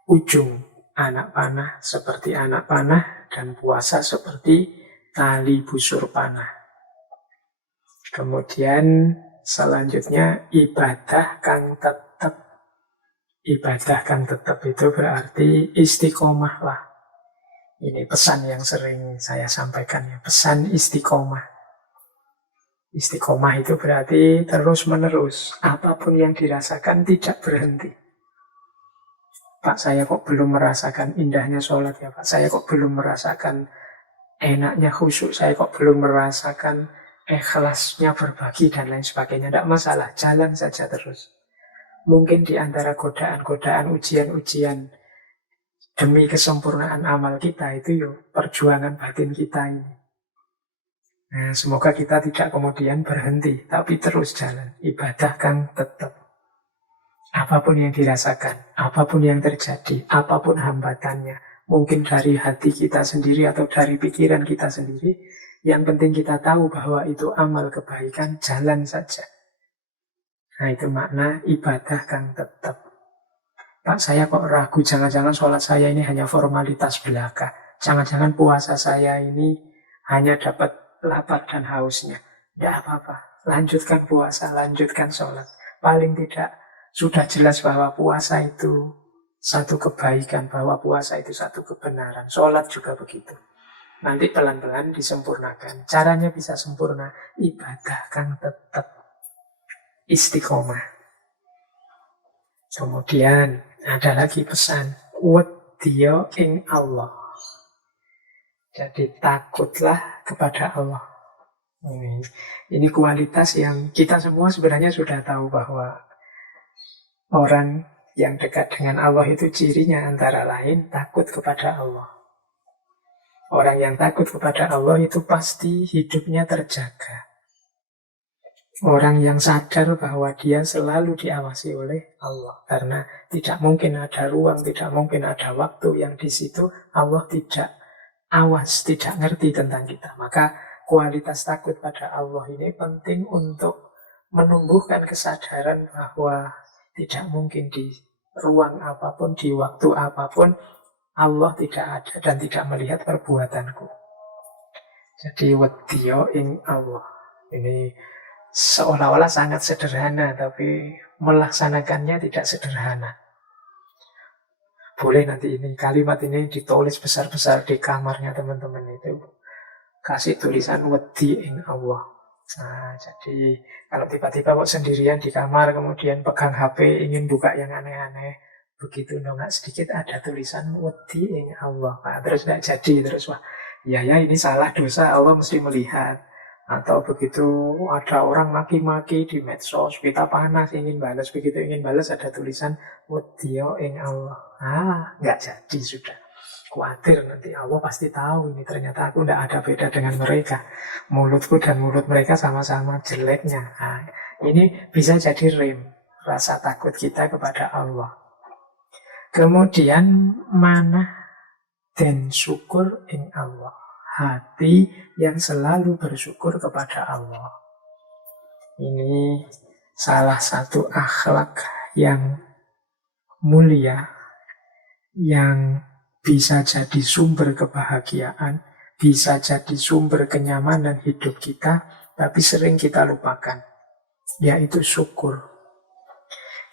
ujung anak panah, seperti anak panah, dan puasa seperti tali busur panah. Kemudian selanjutnya ibadah kang tetap. Ibadah kang tetap itu berarti istiqomah lah. Ini pesan yang sering saya sampaikan ya, pesan istiqomah. Istiqomah itu berarti terus-menerus, apapun yang dirasakan tidak berhenti. Pak, saya kok belum merasakan indahnya sholat ya Pak, saya kok belum merasakan enaknya khusyuk, saya kok belum merasakan ikhlasnya berbagi dan lain sebagainya. Tidak masalah, jalan saja terus. Mungkin di antara godaan-godaan, ujian-ujian demi kesempurnaan amal kita itu perjuangan batin kita ini. Nah, semoga kita tidak kemudian berhenti, tapi terus jalan. Ibadah kan tetap. Apapun yang dirasakan, apapun yang terjadi, apapun hambatannya, mungkin dari hati kita sendiri atau dari pikiran kita sendiri, yang penting kita tahu bahwa itu amal kebaikan, jalan saja. Nah, itu makna ibadah kan tetap. Pak, saya kok ragu, jangan-jangan sholat saya ini hanya formalitas belaka. Jangan-jangan puasa saya ini hanya dapat lapar dan hausnya. Tidak apa-apa, lanjutkan puasa, lanjutkan sholat. Paling tidak sudah jelas bahwa puasa itu satu kebaikan, bahwa puasa itu satu kebenaran. Sholat juga begitu. Nanti pelan-pelan disempurnakan. Caranya bisa sempurna, ibadah kan tetap istiqomah. Kemudian ada lagi pesan, wedya ing Allah. Jadi takutlah kepada Allah. Ini kualitas yang kita semua sebenarnya sudah tahu bahwa orang Yang dekat dengan Allah itu cirinya antara lain takut kepada Allah. Orang yang takut kepada Allah itu pasti hidupnya terjaga. Orang yang sadar bahwa dia selalu diawasi oleh Allah. Karena tidak mungkin ada ruang, tidak mungkin ada waktu yang di situ Allah tidak awas, tidak ngerti tentang kita. Maka kualitas takut pada Allah ini penting untuk menumbuhkan kesadaran bahwa tidak mungkin di ruang apapun, di waktu apapun, Allah tidak ada dan tidak melihat perbuatanku. Jadi wedya ing Allah. Ini seolah-olah sangat sederhana, tapi melaksanakannya tidak sederhana. Boleh nanti ini kalimat ini ditulis besar-besar di kamarnya teman-teman itu. Kasih tulisan wedi ing Allah. Nah, jadi kalau tiba-tiba kok sendirian di kamar, kemudian pegang HP, ingin buka yang aneh-aneh, begitu nongak sedikit ada tulisan wedi ing Allah. Nah, terus nggak jadi, terus wah, ya ini salah dosa, Allah mesti melihat. Atau begitu ada orang maki-maki di medsos, kita panas ingin balas, begitu ingin balas ada tulisan wedi ing Allah. Nggak jadi sudah. Khawatir nanti Allah pasti tahu ini ternyata aku tidak ada beda dengan mereka. Mulutku dan mulut mereka sama-sama jeleknya. Ini bisa jadi rem rasa takut kita kepada Allah. Kemudian mana dan syukur ing Allah. Hati yang selalu bersyukur kepada Allah. Ini salah satu akhlak yang mulia, yang bisa jadi sumber kebahagiaan, bisa jadi sumber kenyamanan hidup kita, tapi sering kita lupakan, yaitu syukur.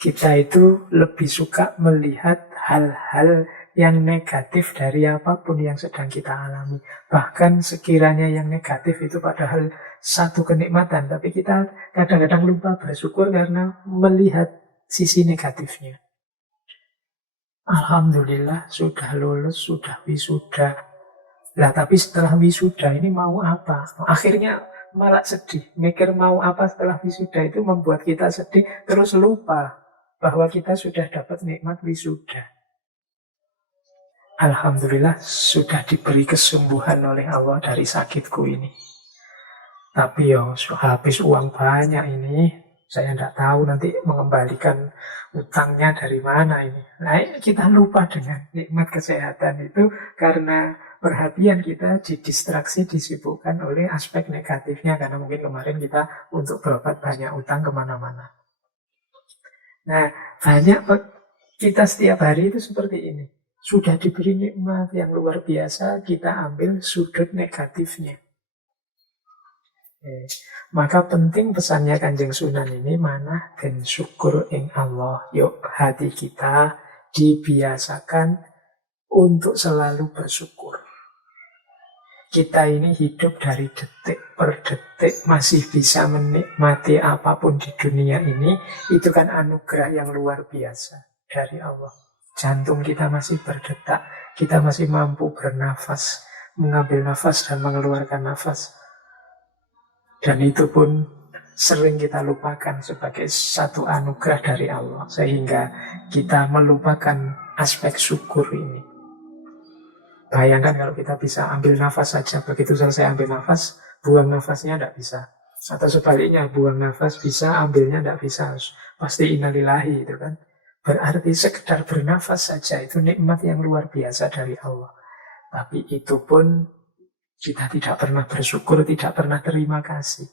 Kita itu lebih suka melihat hal-hal yang negatif dari apapun yang sedang kita alami. Bahkan sekiranya yang negatif itu padahal satu kenikmatan, tapi kita kadang-kadang lupa bersyukur karena melihat sisi negatifnya. Alhamdulillah sudah lulus, sudah wisuda. Lah tapi setelah wisuda ini mau apa? Akhirnya malah sedih. Mikir mau apa setelah wisuda itu membuat kita sedih. Terus lupa bahwa kita sudah dapat nikmat wisuda. Alhamdulillah sudah diberi kesembuhan oleh Allah dari sakitku ini. Tapi habis uang banyak ini. Saya tidak tahu nanti mengembalikan utangnya dari mana ini. Nah, kita lupa dengan nikmat kesehatan itu karena perhatian kita didistraksi, disibukkan oleh aspek negatifnya. Karena mungkin kemarin kita untuk berobat banyak utang kemana-mana. Nah, banyak kita setiap hari itu seperti ini. Sudah diberi nikmat yang luar biasa, kita ambil sudut negatifnya. Maka penting pesannya Kanjeng Sunan ini mana dan syukur ing Allah. Yuk hati kita dibiasakan untuk selalu bersyukur. Kita ini hidup dari detik per detik masih bisa menikmati apapun di dunia ini. Itu kan anugerah yang luar biasa dari Allah. Jantung kita masih berdetak, kita masih mampu bernafas, mengambil nafas dan mengeluarkan nafas. Dan itu pun sering kita lupakan sebagai satu anugerah dari Allah. Sehingga kita melupakan aspek syukur ini. Bayangkan kalau kita bisa ambil nafas saja. Begitu selesai ambil nafas, buang nafasnya tidak bisa. Atau sebaliknya, buang nafas bisa, ambilnya tidak bisa. Pasti innalillahi itu kan. Berarti sekedar bernafas saja itu nikmat yang luar biasa dari Allah. Tapi itu pun kita tidak pernah bersyukur, tidak pernah terima kasih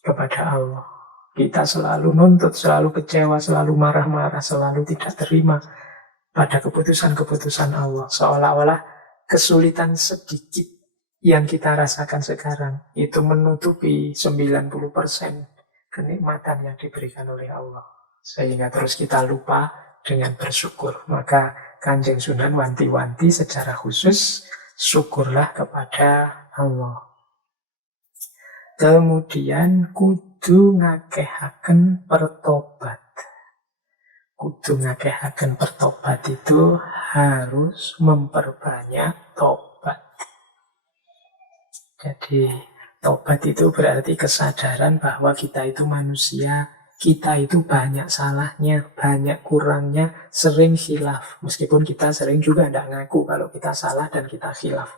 kepada Allah. Kita selalu nuntut, selalu kecewa, selalu marah-marah, selalu tidak terima pada keputusan-keputusan Allah. Seolah-olah kesulitan sedikit yang kita rasakan sekarang itu menutupi 90% kenikmatan yang diberikan oleh Allah. Sehingga terus kita lupa dengan bersyukur. Maka Kanjeng Sunan wanti-wanti secara khusus, syukurlah kepada Allah. Kemudian kudu ngakehaken pertobat. Kudu ngakehaken pertobat itu harus memperbanyak tobat. Jadi tobat itu berarti kesadaran bahwa kita itu manusia Kita itu banyak salahnya, banyak kurangnya, sering khilaf. Meskipun kita sering juga tidak ngaku kalau kita salah dan kita khilaf.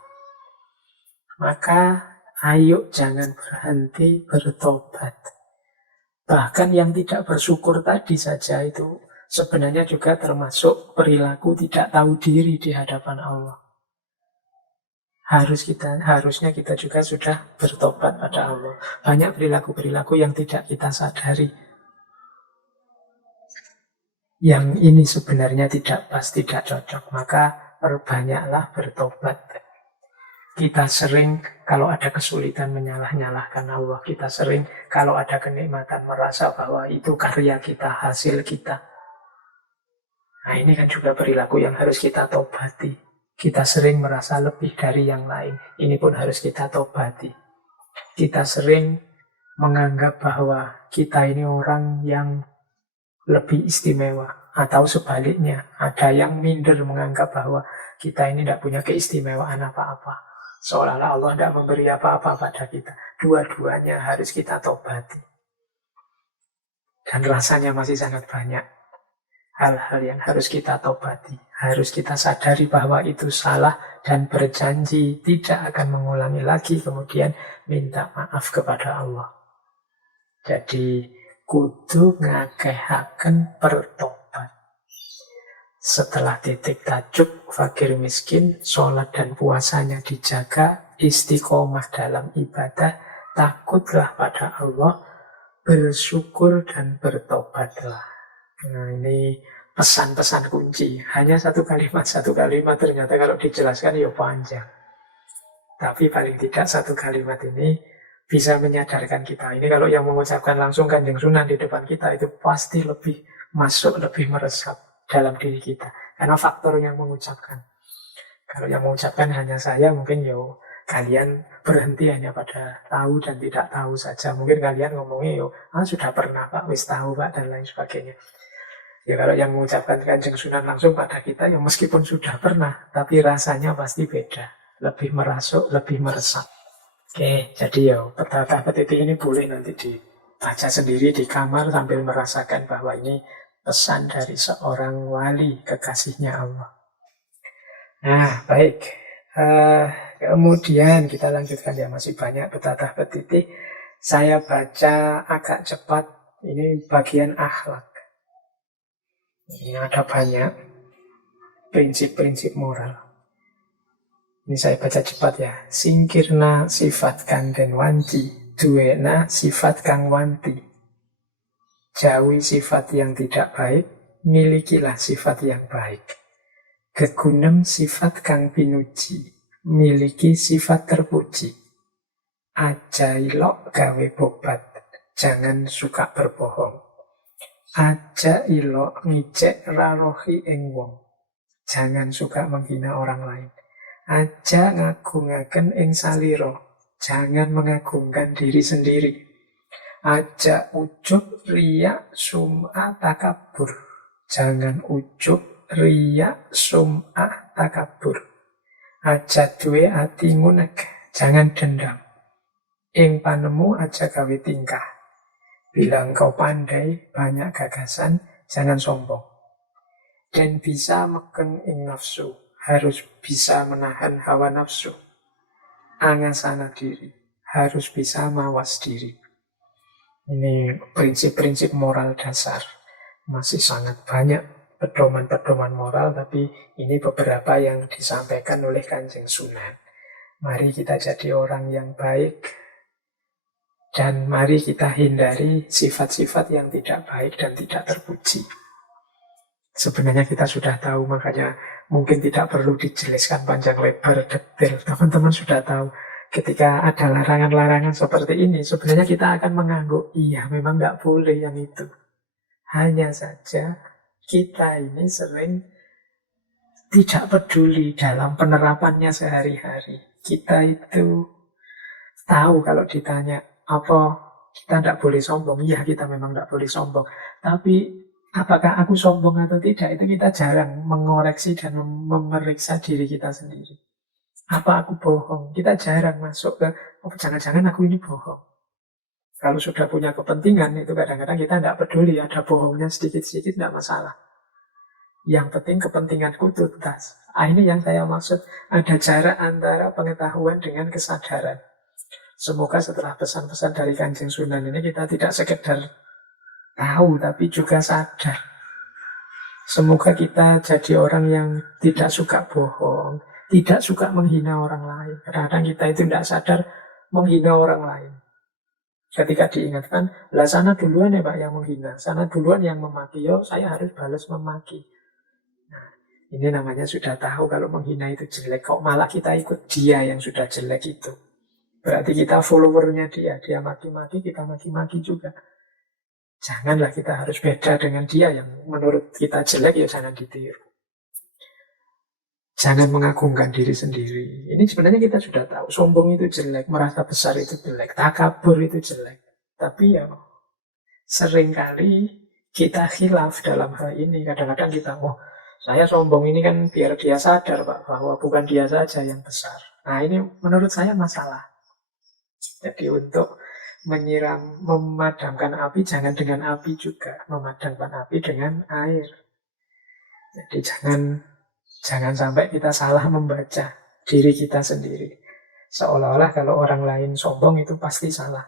Maka ayo jangan berhenti bertobat. Bahkan yang tidak bersyukur tadi saja itu sebenarnya juga termasuk perilaku tidak tahu diri di hadapan Allah. Harusnya kita juga sudah bertobat pada Allah. Banyak perilaku-perilaku yang tidak kita sadari. Yang ini sebenarnya tidak pas, tidak cocok. Maka perbanyaklah bertobat. Kita sering kalau ada kesulitan menyalah-nyalahkan Allah. Kita sering kalau ada kenikmatan merasa bahwa itu karya kita, hasil kita. Nah ini kan juga perilaku yang harus kita tobati. Kita sering merasa lebih dari yang lain. Ini pun harus kita tobati. Kita sering menganggap bahwa kita ini orang yang lebih istimewa. Atau sebaliknya, ada yang minder menganggap bahwa kita ini tidak punya keistimewaan apa-apa. Seolah-olah Allah tidak memberi apa-apa pada kita. Dua-duanya harus kita tobati. Dan rasanya masih sangat banyak. Hal-hal yang harus kita tobati. Harus kita sadari bahwa itu salah dan berjanji tidak akan mengulangi lagi. Kemudian minta maaf kepada Allah. Jadi kudu ngakehaken bertobat. Setelah titik tajuk fakir miskin, sholat dan puasanya dijaga, istiqomah dalam ibadah, takutlah pada Allah, bersyukur dan bertobatlah. Nah ini pesan-pesan kunci. Hanya satu kalimat ternyata kalau dijelaskan ya panjang. Tapi paling tidak satu kalimat ini bisa menyadarkan kita. Ini kalau yang mengucapkan langsung Kanjeng Sunan di depan kita itu pasti lebih masuk, lebih meresap dalam diri kita. Karena faktor yang mengucapkan. Kalau yang mengucapkan hanya saya, mungkin kalian berhenti hanya pada tahu dan tidak tahu saja. Mungkin kalian ngomongnya sudah pernah Pak, wis tahu Pak, dan lain sebagainya. Ya kalau yang mengucapkan Kanjeng Sunan langsung pada kita, meskipun sudah pernah, tapi rasanya pasti beda. Lebih merasuk, lebih meresap. Oke, jadi petata petiti ini boleh nanti dibaca sendiri di kamar sambil merasakan bahwa ini pesan dari seorang wali kekasihnya Allah. Nah, baik. Kemudian kita lanjutkan ya, masih banyak petata petiti. Saya baca agak cepat. Ini bagian akhlak. Ini ada banyak prinsip-prinsip moral. Ini saya baca cepat ya. Singkirna sifat kang den wanti, duwena sifat kang wanti. Jauhi sifat yang tidak baik, milikilah sifat yang baik. Gegunem sifat kang pinuji, miliki sifat terpuji. Ajailok gawe bobat, jangan suka berbohong. Aja ilok ngicek rarohi ing wong, jangan suka menghina orang lain. Aja ngagungaken ing saliro, jangan mengagungkan diri sendiri. Aja ujub riya sum'ah takabur, jangan ujub riya sum'ah takabur. Aja duwe ati ngunek, jangan dendam. Ing panemu aja gawe tingkah. Bila engkau pandai, banyak gagasan, jangan sombong. Dan bisa mekeng ing nafsu, harus bisa menahan hawa nafsu. Angasana diri, harus bisa mawas diri. Ini prinsip-prinsip moral dasar. Masih sangat banyak pedoman-pedoman moral, tapi ini beberapa yang disampaikan oleh Kanjeng Sunan. Mari kita jadi orang yang baik, dan mari kita hindari sifat-sifat yang tidak baik dan tidak terpuji. Sebenarnya kita sudah tahu, makanya mungkin tidak perlu dijelaskan panjang lebar detail. Teman-teman sudah tahu ketika ada larangan-larangan seperti ini, sebenarnya kita akan mengangguk, iya memang nggak boleh yang itu. Hanya saja kita ini sering tidak peduli dalam penerapannya sehari-hari. Kita itu tahu kalau ditanya, apa kita tidak boleh sombong? Iya, kita memang tidak boleh sombong. Tapi apakah aku sombong atau tidak, itu kita jarang mengoreksi dan memeriksa diri kita sendiri. Apa aku bohong? Kita jarang masuk ke, jangan-jangan aku ini bohong. Kalau sudah punya kepentingan, itu kadang-kadang kita tidak peduli, ada bohongnya sedikit-sedikit tidak masalah. Yang penting kepentinganku tuntas. Ini yang saya maksud, ada jarak antara pengetahuan dengan kesadaran. Semoga setelah pesan-pesan dari Kanjeng Sunan ini kita tidak sekedar tahu, tapi juga sadar. Semoga kita jadi orang yang tidak suka bohong, tidak suka menghina orang lain. Kadang-kadang kita itu tidak sadar menghina orang lain. Ketika diingatkan, lah sana duluan ya Pak yang menghina, sana duluan yang memaki, yo saya harus balas memaki. Nah, ini namanya sudah tahu kalau menghina itu jelek, kok malah kita ikut dia yang sudah jelek itu. Berarti kita followernya dia maki-maki, kita maki-maki juga. Janganlah kita harus beda dengan dia yang menurut kita jelek, ya jangan ditiru. Jangan mengagungkan diri sendiri. Ini sebenarnya kita sudah tahu, sombong itu jelek, merasa besar itu jelek, takabur itu jelek. Tapi ya seringkali kita khilaf dalam hal ini. Kadang-kadang kita, saya sombong ini kan biar dia sadar Pak, bahwa bukan dia saja yang besar. Nah ini menurut saya masalah. Jadi untuk memadamkan api, jangan dengan api juga. Memadamkan api dengan air. Jadi jangan sampai kita salah membaca diri kita sendiri. Seolah-olah kalau orang lain sombong itu pasti salah.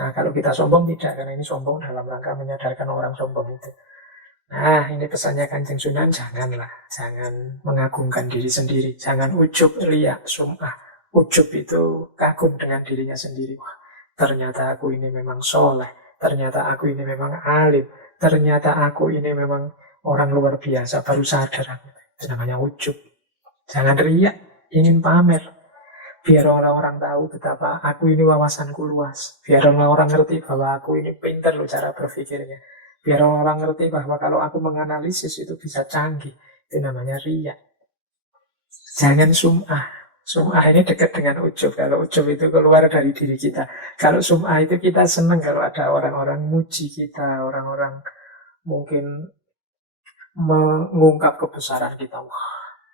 Nah kalau kita sombong tidak, karena ini sombong dalam rangka menyadarkan orang sombong itu. Nah ini pesannya Kanjeng Sunan, janganlah. Jangan mengagungkan diri sendiri. Jangan ujub, riya, sum'ah. Ujub itu kagum dengan dirinya sendiri. Wah, ternyata aku ini memang soleh, ternyata aku ini memang alim, ternyata aku ini memang orang luar biasa, baru sadar aku. Itu namanya ujub. Jangan riak, ingin pamer. Biar orang-orang tahu betapa aku ini wawasanku luas. Biar orang-orang ngerti bahwa aku ini pintar loh cara berpikirnya. Biar orang-orang ngerti bahwa kalau aku menganalisis itu bisa canggih. Itu namanya riak. Jangan sum'ah. Sum'ah ini dekat dengan ujub. Kalau ujub itu keluar dari diri kita. Kalau sum'ah itu kita senang kalau ada orang-orang muji kita, orang-orang mungkin mengungkap kebesaran kita. Wah,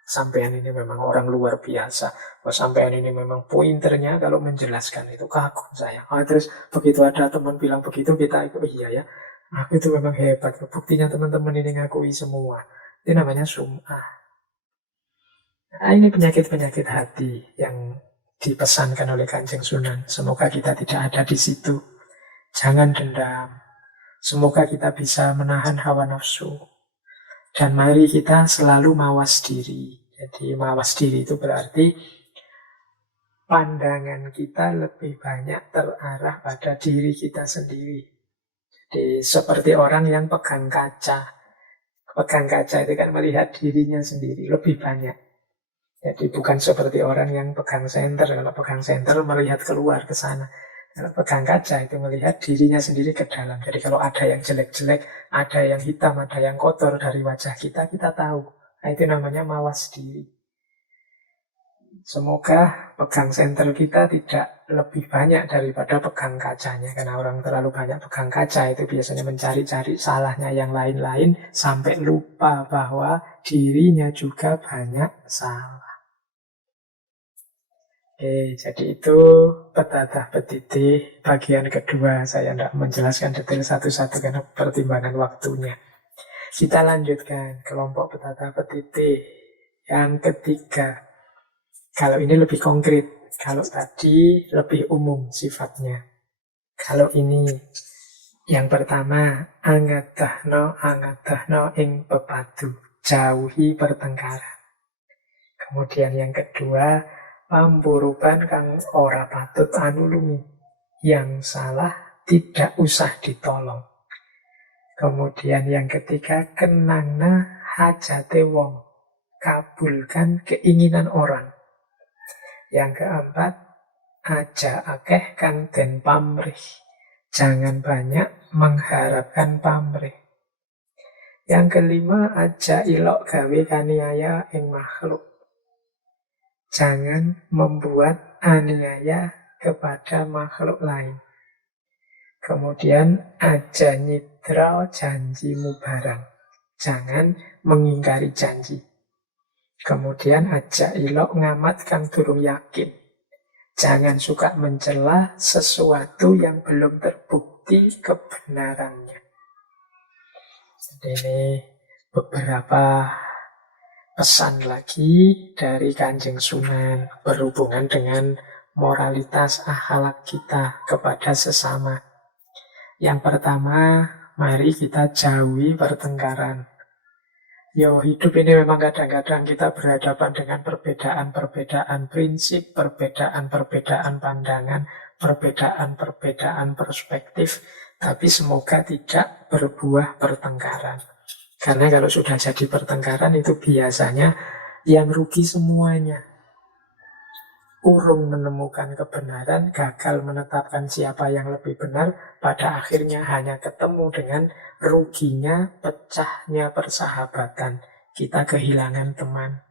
sampean ini memang orang luar biasa. Wah, sampean ini memang pointernya kalau menjelaskan itu kagum saya. Terus begitu ada teman bilang begitu, kita ikut, iya ya, aku itu memang hebat. Buktinya teman-teman ini ngakui semua. Itu namanya sum'ah. Nah, ini penyakit-penyakit hati yang dipesankan oleh Kanjeng Sunan. Semoga kita tidak ada di situ. Jangan dendam. Semoga kita bisa menahan hawa nafsu. Dan mari kita selalu mawas diri. Jadi mawas diri itu berarti pandangan kita lebih banyak terarah pada diri kita sendiri. Jadi seperti orang yang pegang kaca. Pegang kaca itu kan melihat dirinya sendiri lebih banyak. Jadi bukan seperti orang yang pegang senter. Kalau pegang senter melihat keluar ke sana. Kalau pegang kaca itu melihat dirinya sendiri ke dalam. Jadi kalau ada yang jelek-jelek, ada yang hitam, ada yang kotor dari wajah kita, kita tahu. Nah, itu namanya mawas diri. Semoga pegang senter kita tidak lebih banyak daripada pegang kacanya. Karena orang terlalu banyak pegang kaca itu biasanya mencari-cari salahnya yang lain-lain sampai lupa bahwa dirinya juga banyak salah. Oke, jadi itu petatah petitih bagian kedua. Saya tidak menjelaskan detail satu-satu karena pertimbangan waktunya. Kita lanjutkan kelompok petatah petitih yang ketiga. Kalau ini lebih konkret, kalau tadi lebih umum sifatnya. Kalau ini yang pertama, angadahno ing pepadu, jauhi pertengkaran. Kemudian yang kedua, pamburuban kang ora patut anulungi, yang salah tidak usah ditolong. Kemudian yang ketiga, kenangna hajate wong, kabulkan keinginan orang. Yang keempat, aja akeh kang den pamrih, jangan banyak mengharapkan pamrih. Yang kelima, aja ilok gawe kaniaya ing makhluk, jangan membuat aniaya kepada makhluk lain. Kemudian aja nyidra janjimu barang, jangan mengingkari janji. Kemudian aja ilok ngamat kang durung yakin, Jangan suka mencela sesuatu yang belum terbukti kebenarannya. Jadi ini beberapa pesan lagi dari Kanjeng Sunan berhubungan dengan moralitas akhlak kita kepada sesama. Yang pertama, mari kita jauhi pertengkaran. Hidup ini memang kadang-kadang kita berhadapan dengan perbedaan-perbedaan prinsip, perbedaan-perbedaan pandangan, perbedaan-perbedaan perspektif, tapi semoga tidak berbuah pertengkaran. Karena kalau sudah jadi pertengkaran itu biasanya yang rugi semuanya. Urung menemukan kebenaran, gagal menetapkan siapa yang lebih benar, pada akhirnya hanya ketemu dengan ruginya, pecahnya persahabatan. Kita kehilangan teman.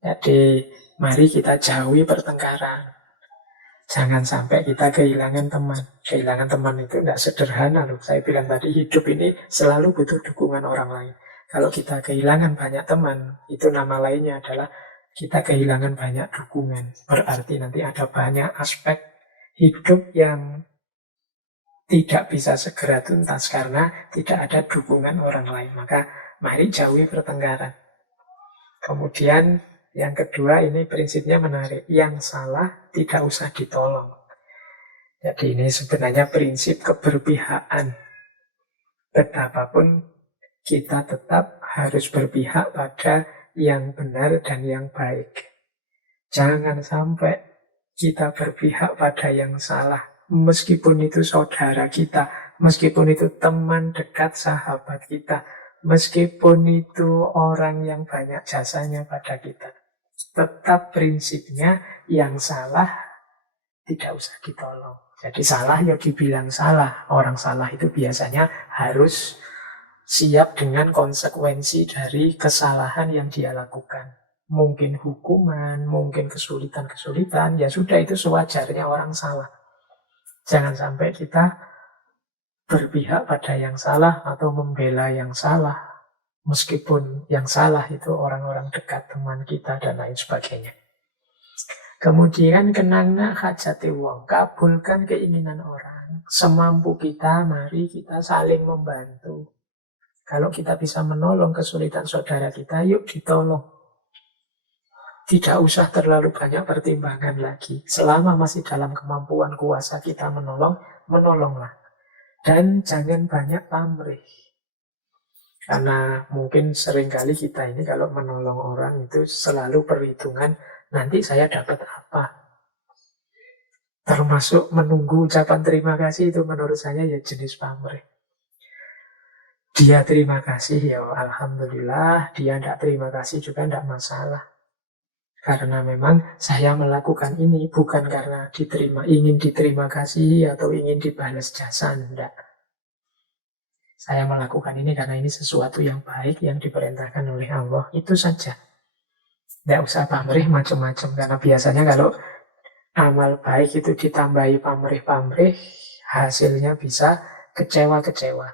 Jadi, mari kita jauhi pertengkaran. Jangan sampai kita kehilangan teman. Kehilangan teman itu tidak sederhana loh. Saya bilang tadi, hidup ini selalu butuh dukungan orang lain. Kalau kita kehilangan banyak teman, itu nama lainnya adalah kita kehilangan banyak dukungan. Berarti nanti ada banyak aspek hidup yang tidak bisa segera tuntas karena tidak ada dukungan orang lain. Maka mari jauhi pertengkaran. Kemudian yang kedua, ini prinsipnya menarik. Yang salah tidak usah ditolong. Jadi ini sebenarnya prinsip keberpihakan. Betapapun kita tetap harus berpihak pada yang benar dan yang baik. Jangan sampai kita berpihak pada yang salah. Meskipun itu saudara kita, meskipun itu teman dekat sahabat kita, meskipun itu orang yang banyak jasanya pada kita. Tetap prinsipnya yang salah tidak usah ditolong. Jadi salah ya dibilang salah. Orang salah itu biasanya harus siap dengan konsekuensi dari kesalahan yang dia lakukan. Mungkin hukuman, mungkin kesulitan-kesulitan, ya sudah itu sewajarnya orang salah. Jangan sampai kita berpihak pada yang salah atau membela yang salah. Meskipun yang salah itu orang-orang dekat, teman kita, dan lain sebagainya. Kemudian kenangna hajati wong, kabulkan keinginan orang. Semampu kita, mari kita saling membantu. Kalau kita bisa menolong kesulitan saudara kita, yuk ditolong. Tidak usah terlalu banyak pertimbangan lagi. Selama masih dalam kemampuan kuasa kita menolong, menolonglah. Dan jangan banyak pamrih. Karena mungkin seringkali kita ini kalau menolong orang itu selalu perhitungan, nanti saya dapat apa. Termasuk menunggu ucapan terima kasih itu menurut saya ya jenis pamrih. Dia terima kasih ya alhamdulillah, dia tidak terima kasih juga tidak masalah. Karena memang saya melakukan ini bukan karena ingin diterima kasih atau ingin dibalas jasa, tidak. Saya melakukan ini karena ini sesuatu yang baik yang diperintahkan oleh Allah. Itu saja. Tidak usah pamrih macam-macam. Karena biasanya kalau amal baik itu ditambahi pamrih-pamrih, hasilnya bisa kecewa-kecewa.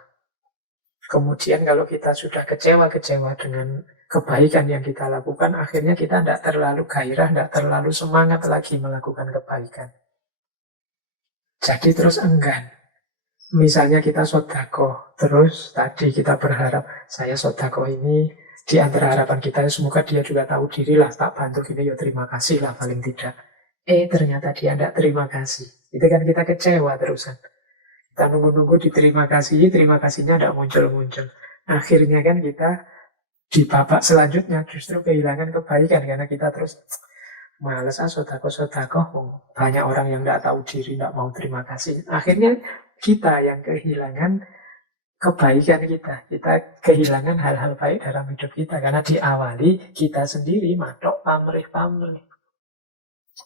Kemudian kalau kita sudah kecewa-kecewa dengan kebaikan yang kita lakukan, akhirnya kita tidak terlalu gairah, tidak terlalu semangat lagi melakukan kebaikan. Jadi terus enggan. Misalnya kita sodako, terus tadi kita berharap, saya sodako ini, di antara harapan kita, semoga dia juga tahu diri lah, tak bantu gini, ya terima kasih lah paling tidak. Ternyata dia tidak terima kasih. Itu kan kita kecewa terusan. Kita nunggu-nunggu diterima kasih, terima kasihnya tidak muncul-muncul. Akhirnya kan kita di babak selanjutnya justru kehilangan kebaikan, karena kita terus males sodako-sodako. Banyak orang yang tidak tahu diri, tidak mau terima kasih. Akhirnya kita yang kehilangan kebaikan kita. Kita kehilangan hal-hal baik dalam hidup kita. Karena diawali kita sendiri matok pamrih-pamrih.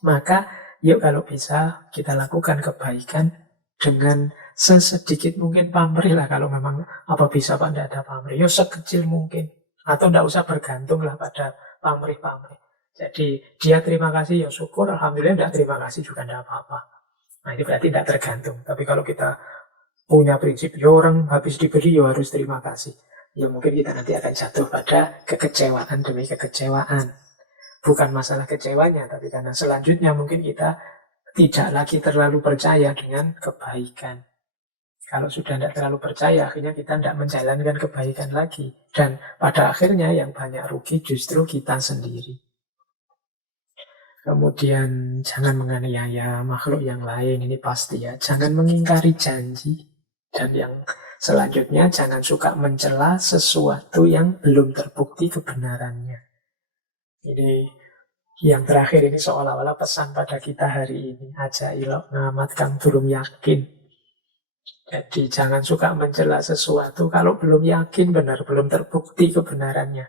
Maka yuk kalau bisa kita lakukan kebaikan dengan sesedikit mungkin pamrih lah. Kalau memang apa bisa Pak tidak ada pamrih, yuk sekecil mungkin. Atau tidak usah bergantung lah pada pamrih-pamrih. Jadi dia terima kasih ya syukur, alhamdulillah. Tidak terima kasih juga tidak apa-apa. Nah ini berarti tidak tergantung. Tapi kalau kita punya prinsip, ya orang habis diberi ya harus terima kasih, ya mungkin kita nanti akan jatuh pada kekecewaan demi kekecewaan. Bukan masalah kecewanya, tapi karena selanjutnya mungkin kita tidak lagi terlalu percaya dengan kebaikan. Kalau sudah tidak terlalu percaya, akhirnya kita tidak menjalankan kebaikan lagi. Dan pada akhirnya yang banyak rugi justru kita sendiri. Kemudian jangan menganiaya makhluk yang lain, ini pasti ya. Jangan mengingkari janji. Dan yang selanjutnya, jangan suka mencela sesuatu yang belum terbukti kebenarannya. Ini yang terakhir ini seolah-olah pesan pada kita hari ini. Aja ilok ngamat kang durung yakin. Jadi jangan suka mencela sesuatu kalau belum yakin benar, belum terbukti kebenarannya.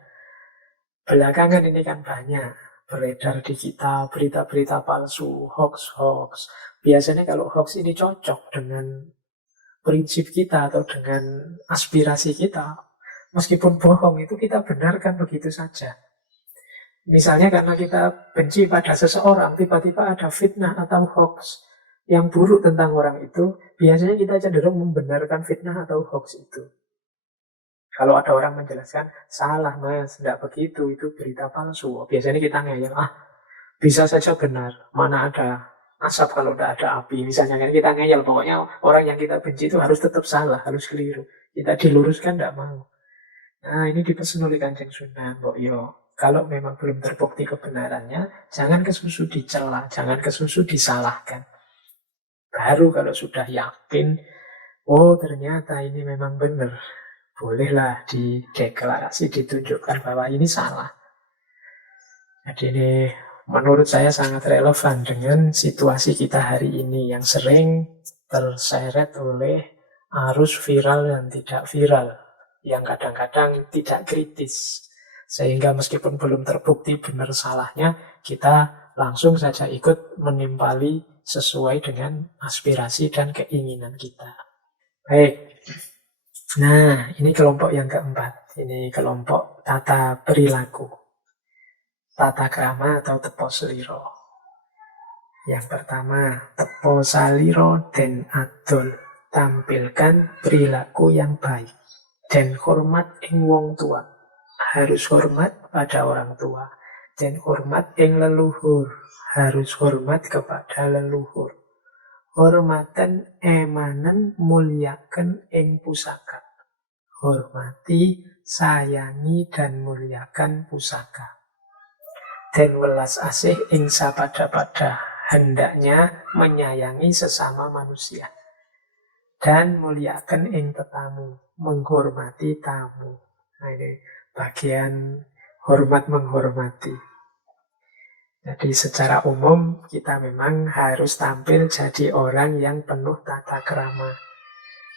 Belakangan ini kan banyak beredar di kita berita-berita palsu, hoax-hoax. Biasanya kalau hoax ini cocok dengan prinsip kita atau dengan aspirasi kita. Meskipun bohong itu kita benarkan begitu saja. Misalnya karena kita benci pada seseorang, tiba-tiba ada fitnah atau hoax yang buruk tentang orang itu, biasanya kita cenderung membenarkan fitnah atau hoax itu. Kalau ada orang menjelaskan, salah mas, tidak begitu, itu berita palsu. Biasanya kita ngeyel, bisa saja benar, mana ada asap kalau tidak ada api. Misalnya kan kita ngeyel, pokoknya orang yang kita benci itu harus tetap salah, harus keliru. Kita diluruskan, tidak mau. Nah ini dipesan oleh Kanjeng Sunan, kalau memang belum terbukti kebenarannya, jangan kesusu dicela, jangan kesusu disalahkan. Baru kalau sudah yakin, ternyata ini memang benar, bolehlah dideklarasi, ditunjukkan bahwa ini salah. Jadi ini menurut saya sangat relevan dengan situasi kita hari ini yang sering terseret oleh arus viral dan tidak viral, yang kadang-kadang tidak kritis. Sehingga meskipun belum terbukti benar salahnya, kita langsung saja ikut menimpali sesuai dengan aspirasi dan keinginan kita. Baik. Nah, ini kelompok yang keempat. Ini kelompok tata perilaku. Tata krama atau tepo seliro. Yang pertama, tepo saliro den adol. Tampilkan perilaku yang baik. Dan hormat ing wong tua. Harus hormat pada orang tua. Dan hormat ing leluhur. Harus hormat kepada leluhur. Hormatan emanen muliaken ing pusaka. Hormati, sayangi, dan muliakan pusaka. Dan welas asih ing sapada-pada. Hendaknya menyayangi sesama manusia. Dan muliakan ing tetamu. Menghormati tamu. Nah ini bagian hormat menghormati. Jadi secara umum kita memang harus tampil jadi orang yang penuh tata krama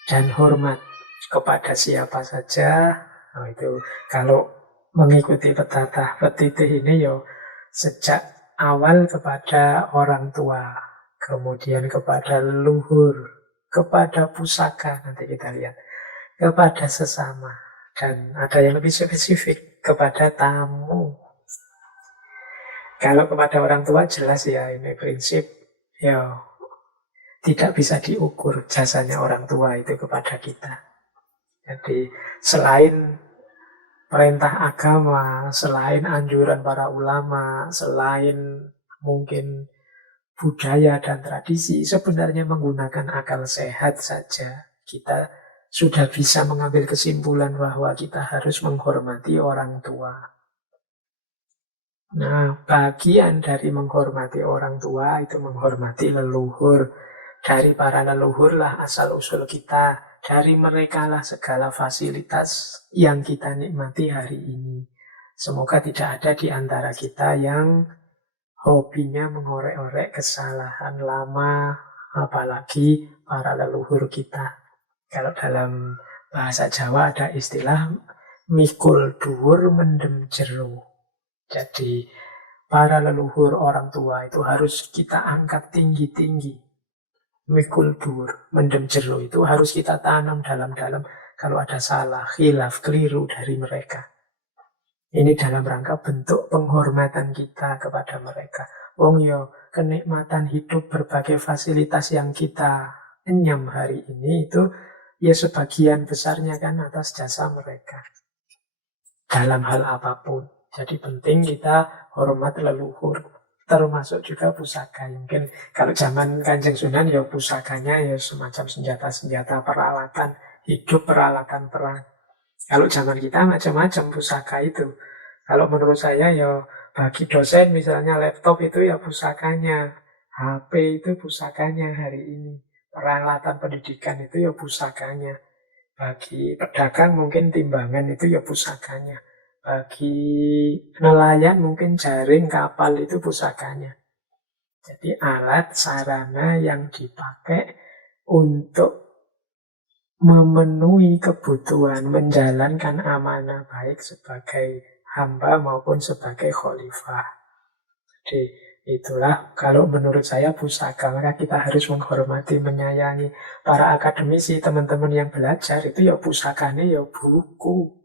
dan hormat kepada siapa saja. Itu kalau mengikuti petata petitih ini sejak awal kepada orang tua, kemudian kepada leluhur, kepada pusaka, nanti kita lihat, kepada sesama, dan ada yang lebih spesifik kepada tamu. Kalau kepada orang tua jelas ya, ini prinsip tidak bisa diukur jasanya orang tua itu kepada kita. Jadi selain perintah agama, selain anjuran para ulama, selain mungkin budaya dan tradisi, sebenarnya menggunakan akal sehat saja kita sudah bisa mengambil kesimpulan bahwa kita harus menghormati orang tua. Nah, bagian dari menghormati orang tua itu menghormati leluhur. Dari para leluhur lah asal-usul kita. Dari mereka lah segala fasilitas yang kita nikmati hari ini. Semoga tidak ada di antara kita yang hobinya mengorek-orek kesalahan lama, apalagi para leluhur kita. Kalau dalam bahasa Jawa ada istilah mikul dhuwur mendem jero. Jadi para leluhur orang tua itu harus kita angkat tinggi-tinggi. Mikul dhuwur, mendem jero itu harus kita tanam dalam-dalam. Kalau ada salah, khilaf, keliru dari mereka. Ini dalam rangka bentuk penghormatan kita kepada mereka. Kenikmatan hidup berbagai fasilitas yang kita enyam hari ini itu sebagian besarnya kan atas jasa mereka. Dalam hal apapun. Jadi penting kita hormat leluhur, termasuk juga pusaka. Mungkin kalau zaman Kanjeng Sunan ya pusakanya ya semacam senjata-senjata peralatan hidup, peralatan perang. Kalau zaman kita macam-macam pusaka itu. Kalau menurut saya ya bagi dosen misalnya laptop itu ya pusakanya, HP itu pusakanya hari ini, peralatan pendidikan itu ya pusakanya. Bagi pedagang mungkin timbangan itu ya pusakanya. Bagi nelayan mungkin jaring kapal itu pusakanya. Jadi alat sarana yang dipakai untuk memenuhi kebutuhan, menjalankan amanah baik sebagai hamba maupun sebagai khalifah. Jadi itulah kalau menurut saya pusaka. Maka kita harus menghormati, menyayangi para akademisi, teman-teman yang belajar itu ya pusakanya ya buku.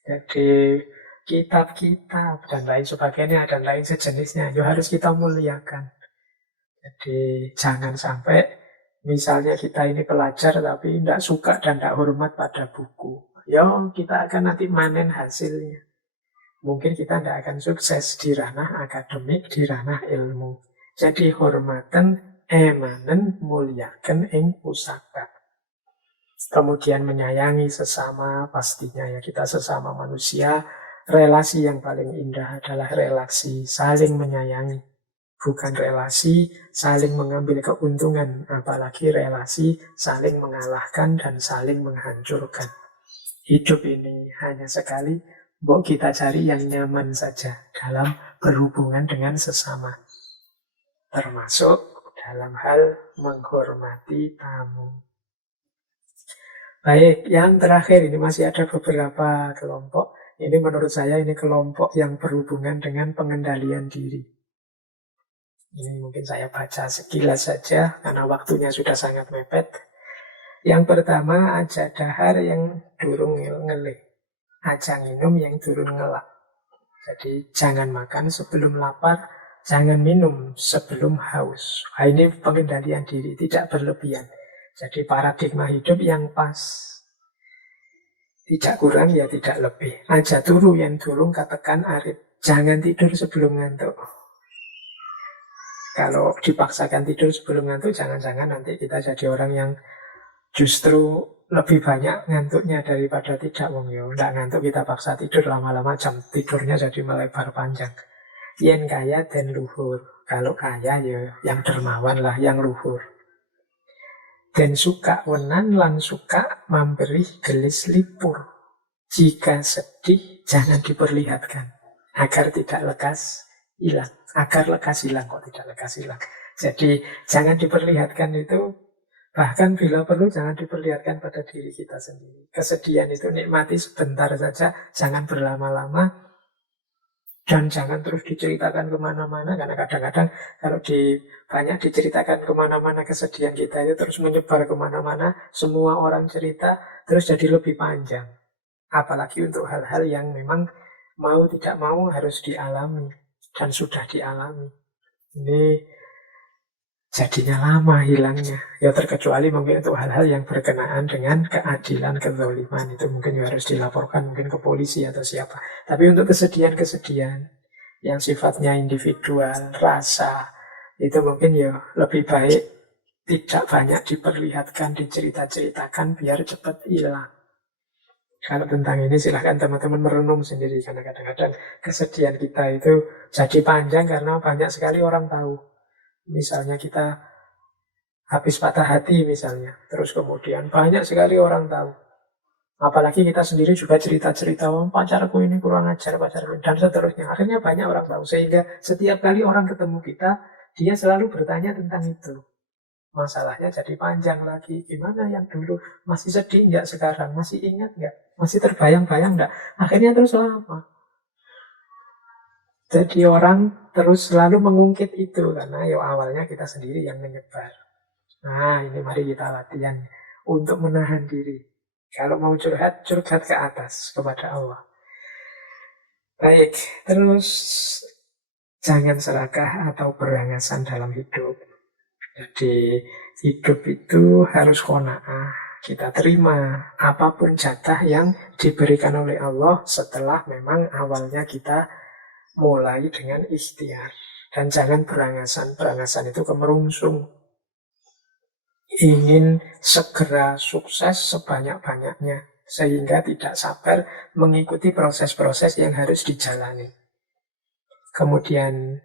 Jadi kitab-kitab dan lain sebagainya dan lain sejenisnya ya harus kita muliakan. Jadi jangan sampai misalnya kita ini pelajar tapi tidak suka dan tidak hormat pada buku. Ya kita akan nanti manen hasilnya. Mungkin kita tidak akan sukses di ranah akademik, di ranah ilmu. Jadi hormatan, emanen, muliakan ing pusaka. Kemudian menyayangi sesama, pastinya ya kita sesama manusia. Relasi yang paling indah adalah relasi saling menyayangi. Bukan relasi saling mengambil keuntungan, apalagi relasi saling mengalahkan dan saling menghancurkan. Hidup ini hanya sekali, mbok kita cari yang nyaman saja dalam berhubungan dengan sesama. Termasuk dalam hal menghormati tamu. Baik, yang terakhir ini masih ada beberapa kelompok. Ini menurut saya ini kelompok yang berhubungan dengan pengendalian diri. Ini mungkin saya baca sekilas saja karena waktunya sudah sangat mepet. Yang pertama, aja dahar yang durung ngelih, aja minum yang durung ngelak. Jadi jangan makan sebelum lapar, jangan minum sebelum haus. Nah, ini pengendalian diri, tidak berlebihan. Jadi paradigma hidup yang pas. Tidak kurang ya tidak lebih. Aja turu yang durung katakan arif. Jangan tidur sebelum ngantuk. Kalau dipaksakan tidur sebelum ngantuk, jangan-jangan nanti kita jadi orang yang justru lebih banyak ngantuknya daripada tidak. Wong yo, nggak ngantuk kita paksa tidur, lama-lama jam tidurnya jadi melebar panjang. Yen kaya dan luhur. Kalau kaya ya yang dermawan lah, yang luhur. Dan suka wenan lan suka memberi gelis lipur. Jika sedih jangan diperlihatkan agar tidak lekas hilang. Agar lekas hilang, kok tidak lekas hilang. Jadi jangan diperlihatkan itu, bahkan bila perlu jangan diperlihatkan pada diri kita sendiri. Kesedihan itu nikmati sebentar saja, jangan berlama-lama. Dan jangan terus diceritakan kemana-mana, karena kadang-kadang kalau banyak diceritakan kemana-mana kesedihan kita itu terus menyebar kemana-mana, semua orang cerita, terus jadi lebih panjang. Apalagi untuk hal-hal yang memang mau tidak mau harus dialami. Dan sudah dialami. Ini jadinya lama hilangnya. Ya terkecuali mungkin untuk hal-hal yang berkenaan dengan keadilan, kezaliman. Itu mungkin harus dilaporkan mungkin ke polisi atau siapa. Tapi untuk kesedihan-kesedihan yang sifatnya individual, rasa, itu mungkin ya lebih baik tidak banyak diperlihatkan, dicerita-ceritakan biar cepat hilang. Kalau tentang ini silahkan teman-teman merenung sendiri. Karena kadang-kadang kesedihan kita itu jadi panjang karena banyak sekali orang tahu. Misalnya kita habis patah hati misalnya. Terus kemudian banyak sekali orang tahu. Apalagi kita sendiri juga cerita-cerita, oh, pacarku ini kurang ajar, pacarku ini, dan seterusnya. Akhirnya banyak orang tahu. Sehingga setiap kali orang ketemu kita, dia selalu bertanya tentang itu. Masalahnya jadi panjang lagi. Gimana yang dulu? Masih sedih nggak sekarang? Masih ingat nggak? Masih terbayang-bayang nggak? Akhirnya terus lama. Jadi orang terus selalu mengungkit itu. Karena ya awalnya kita sendiri yang menyebar. Nah ini mari kita latihan untuk menahan diri. Kalau mau curhat, curhat ke atas kepada Allah. Baik, terus jangan serakah atau berangasan dalam hidup. Jadi hidup itu harus qanaah. kita terima apapun jatah yang diberikan oleh Allah setelah memang awalnya kita mulai dengan ikhtiar. Dan jangan berangasan. Berangasan itu kemerungsung. Ingin segera sukses sebanyak-banyaknya. Sehingga tidak sabar mengikuti proses-proses yang harus dijalani. Kemudian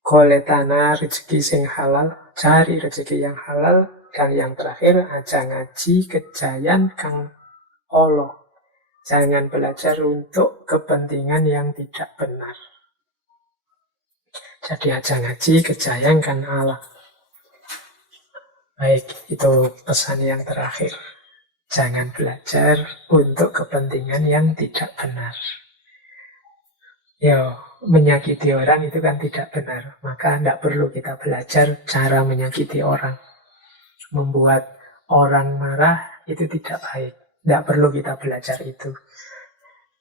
goletana rezeki sing halal, cari rezeki yang halal. Dan yang terakhir, aja ngaji kejayan kang Allah. Jangan belajar untuk kepentingan yang tidak benar. Jadi aja ngaji kejayan kang Allah. Baik, itu pesan yang terakhir. Jangan belajar untuk kepentingan yang tidak benar. Ya, menyakiti orang itu kan tidak benar. Maka tidak perlu kita belajar cara menyakiti orang. Membuat orang marah itu tidak baik. Tidak perlu kita belajar itu.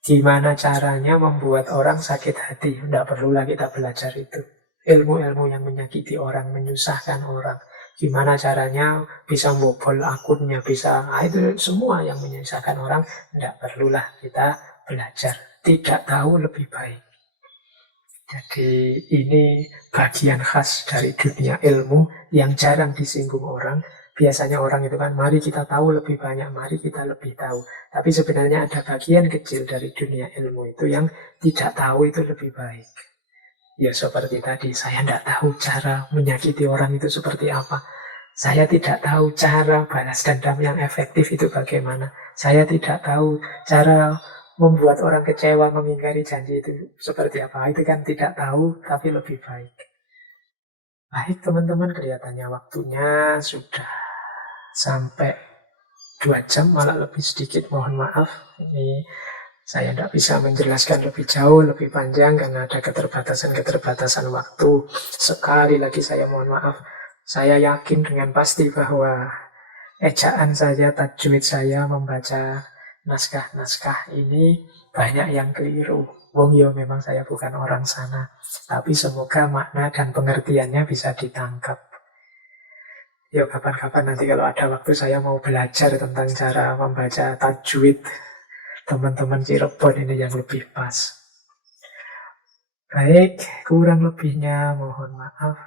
Gimana caranya membuat orang sakit hati? Tidak perlulah kita belajar itu. Ilmu-ilmu yang menyakiti orang, menyusahkan orang. Gimana caranya bisa membobol akunnya, itu semua yang menyusahkan orang. Tidak perlulah kita belajar. Tidak tahu lebih baik. Jadi ini bagian khas dari dunia ilmu yang jarang disinggung orang. Biasanya orang itu kan, mari kita tahu lebih banyak, mari kita lebih tahu. Tapi sebenarnya ada bagian kecil dari dunia ilmu itu yang tidak tahu itu lebih baik. Ya seperti tadi, saya tidak tahu cara menyakiti orang itu seperti apa. Saya tidak tahu cara balas dendam yang efektif itu bagaimana. Saya tidak tahu cara membuat orang kecewa, mengingkari janji itu seperti apa. Itu kan tidak tahu, tapi lebih baik. Baik teman-teman, kelihatannya waktunya sudah sampai 2 jam, malah lebih sedikit, mohon maaf. Ini saya tidak bisa menjelaskan lebih jauh, lebih panjang karena ada keterbatasan waktu. Sekali lagi saya mohon maaf. Saya yakin dengan pasti bahwa ejaan saya, tajwid saya membaca naskah-naskah ini banyak yang keliru. Wong yo memang saya bukan orang sana. Tapi semoga makna dan pengertiannya bisa ditangkap. Ya kapan-kapan nanti kalau ada waktu saya mau belajar tentang cara membaca tajwid teman-teman Cirebon ini yang lebih pas. Baik, kurang lebihnya mohon maaf.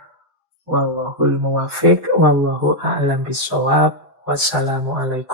Wallahul muwaffiq, wallahu a'lam bishawab. Wassalamualaikum.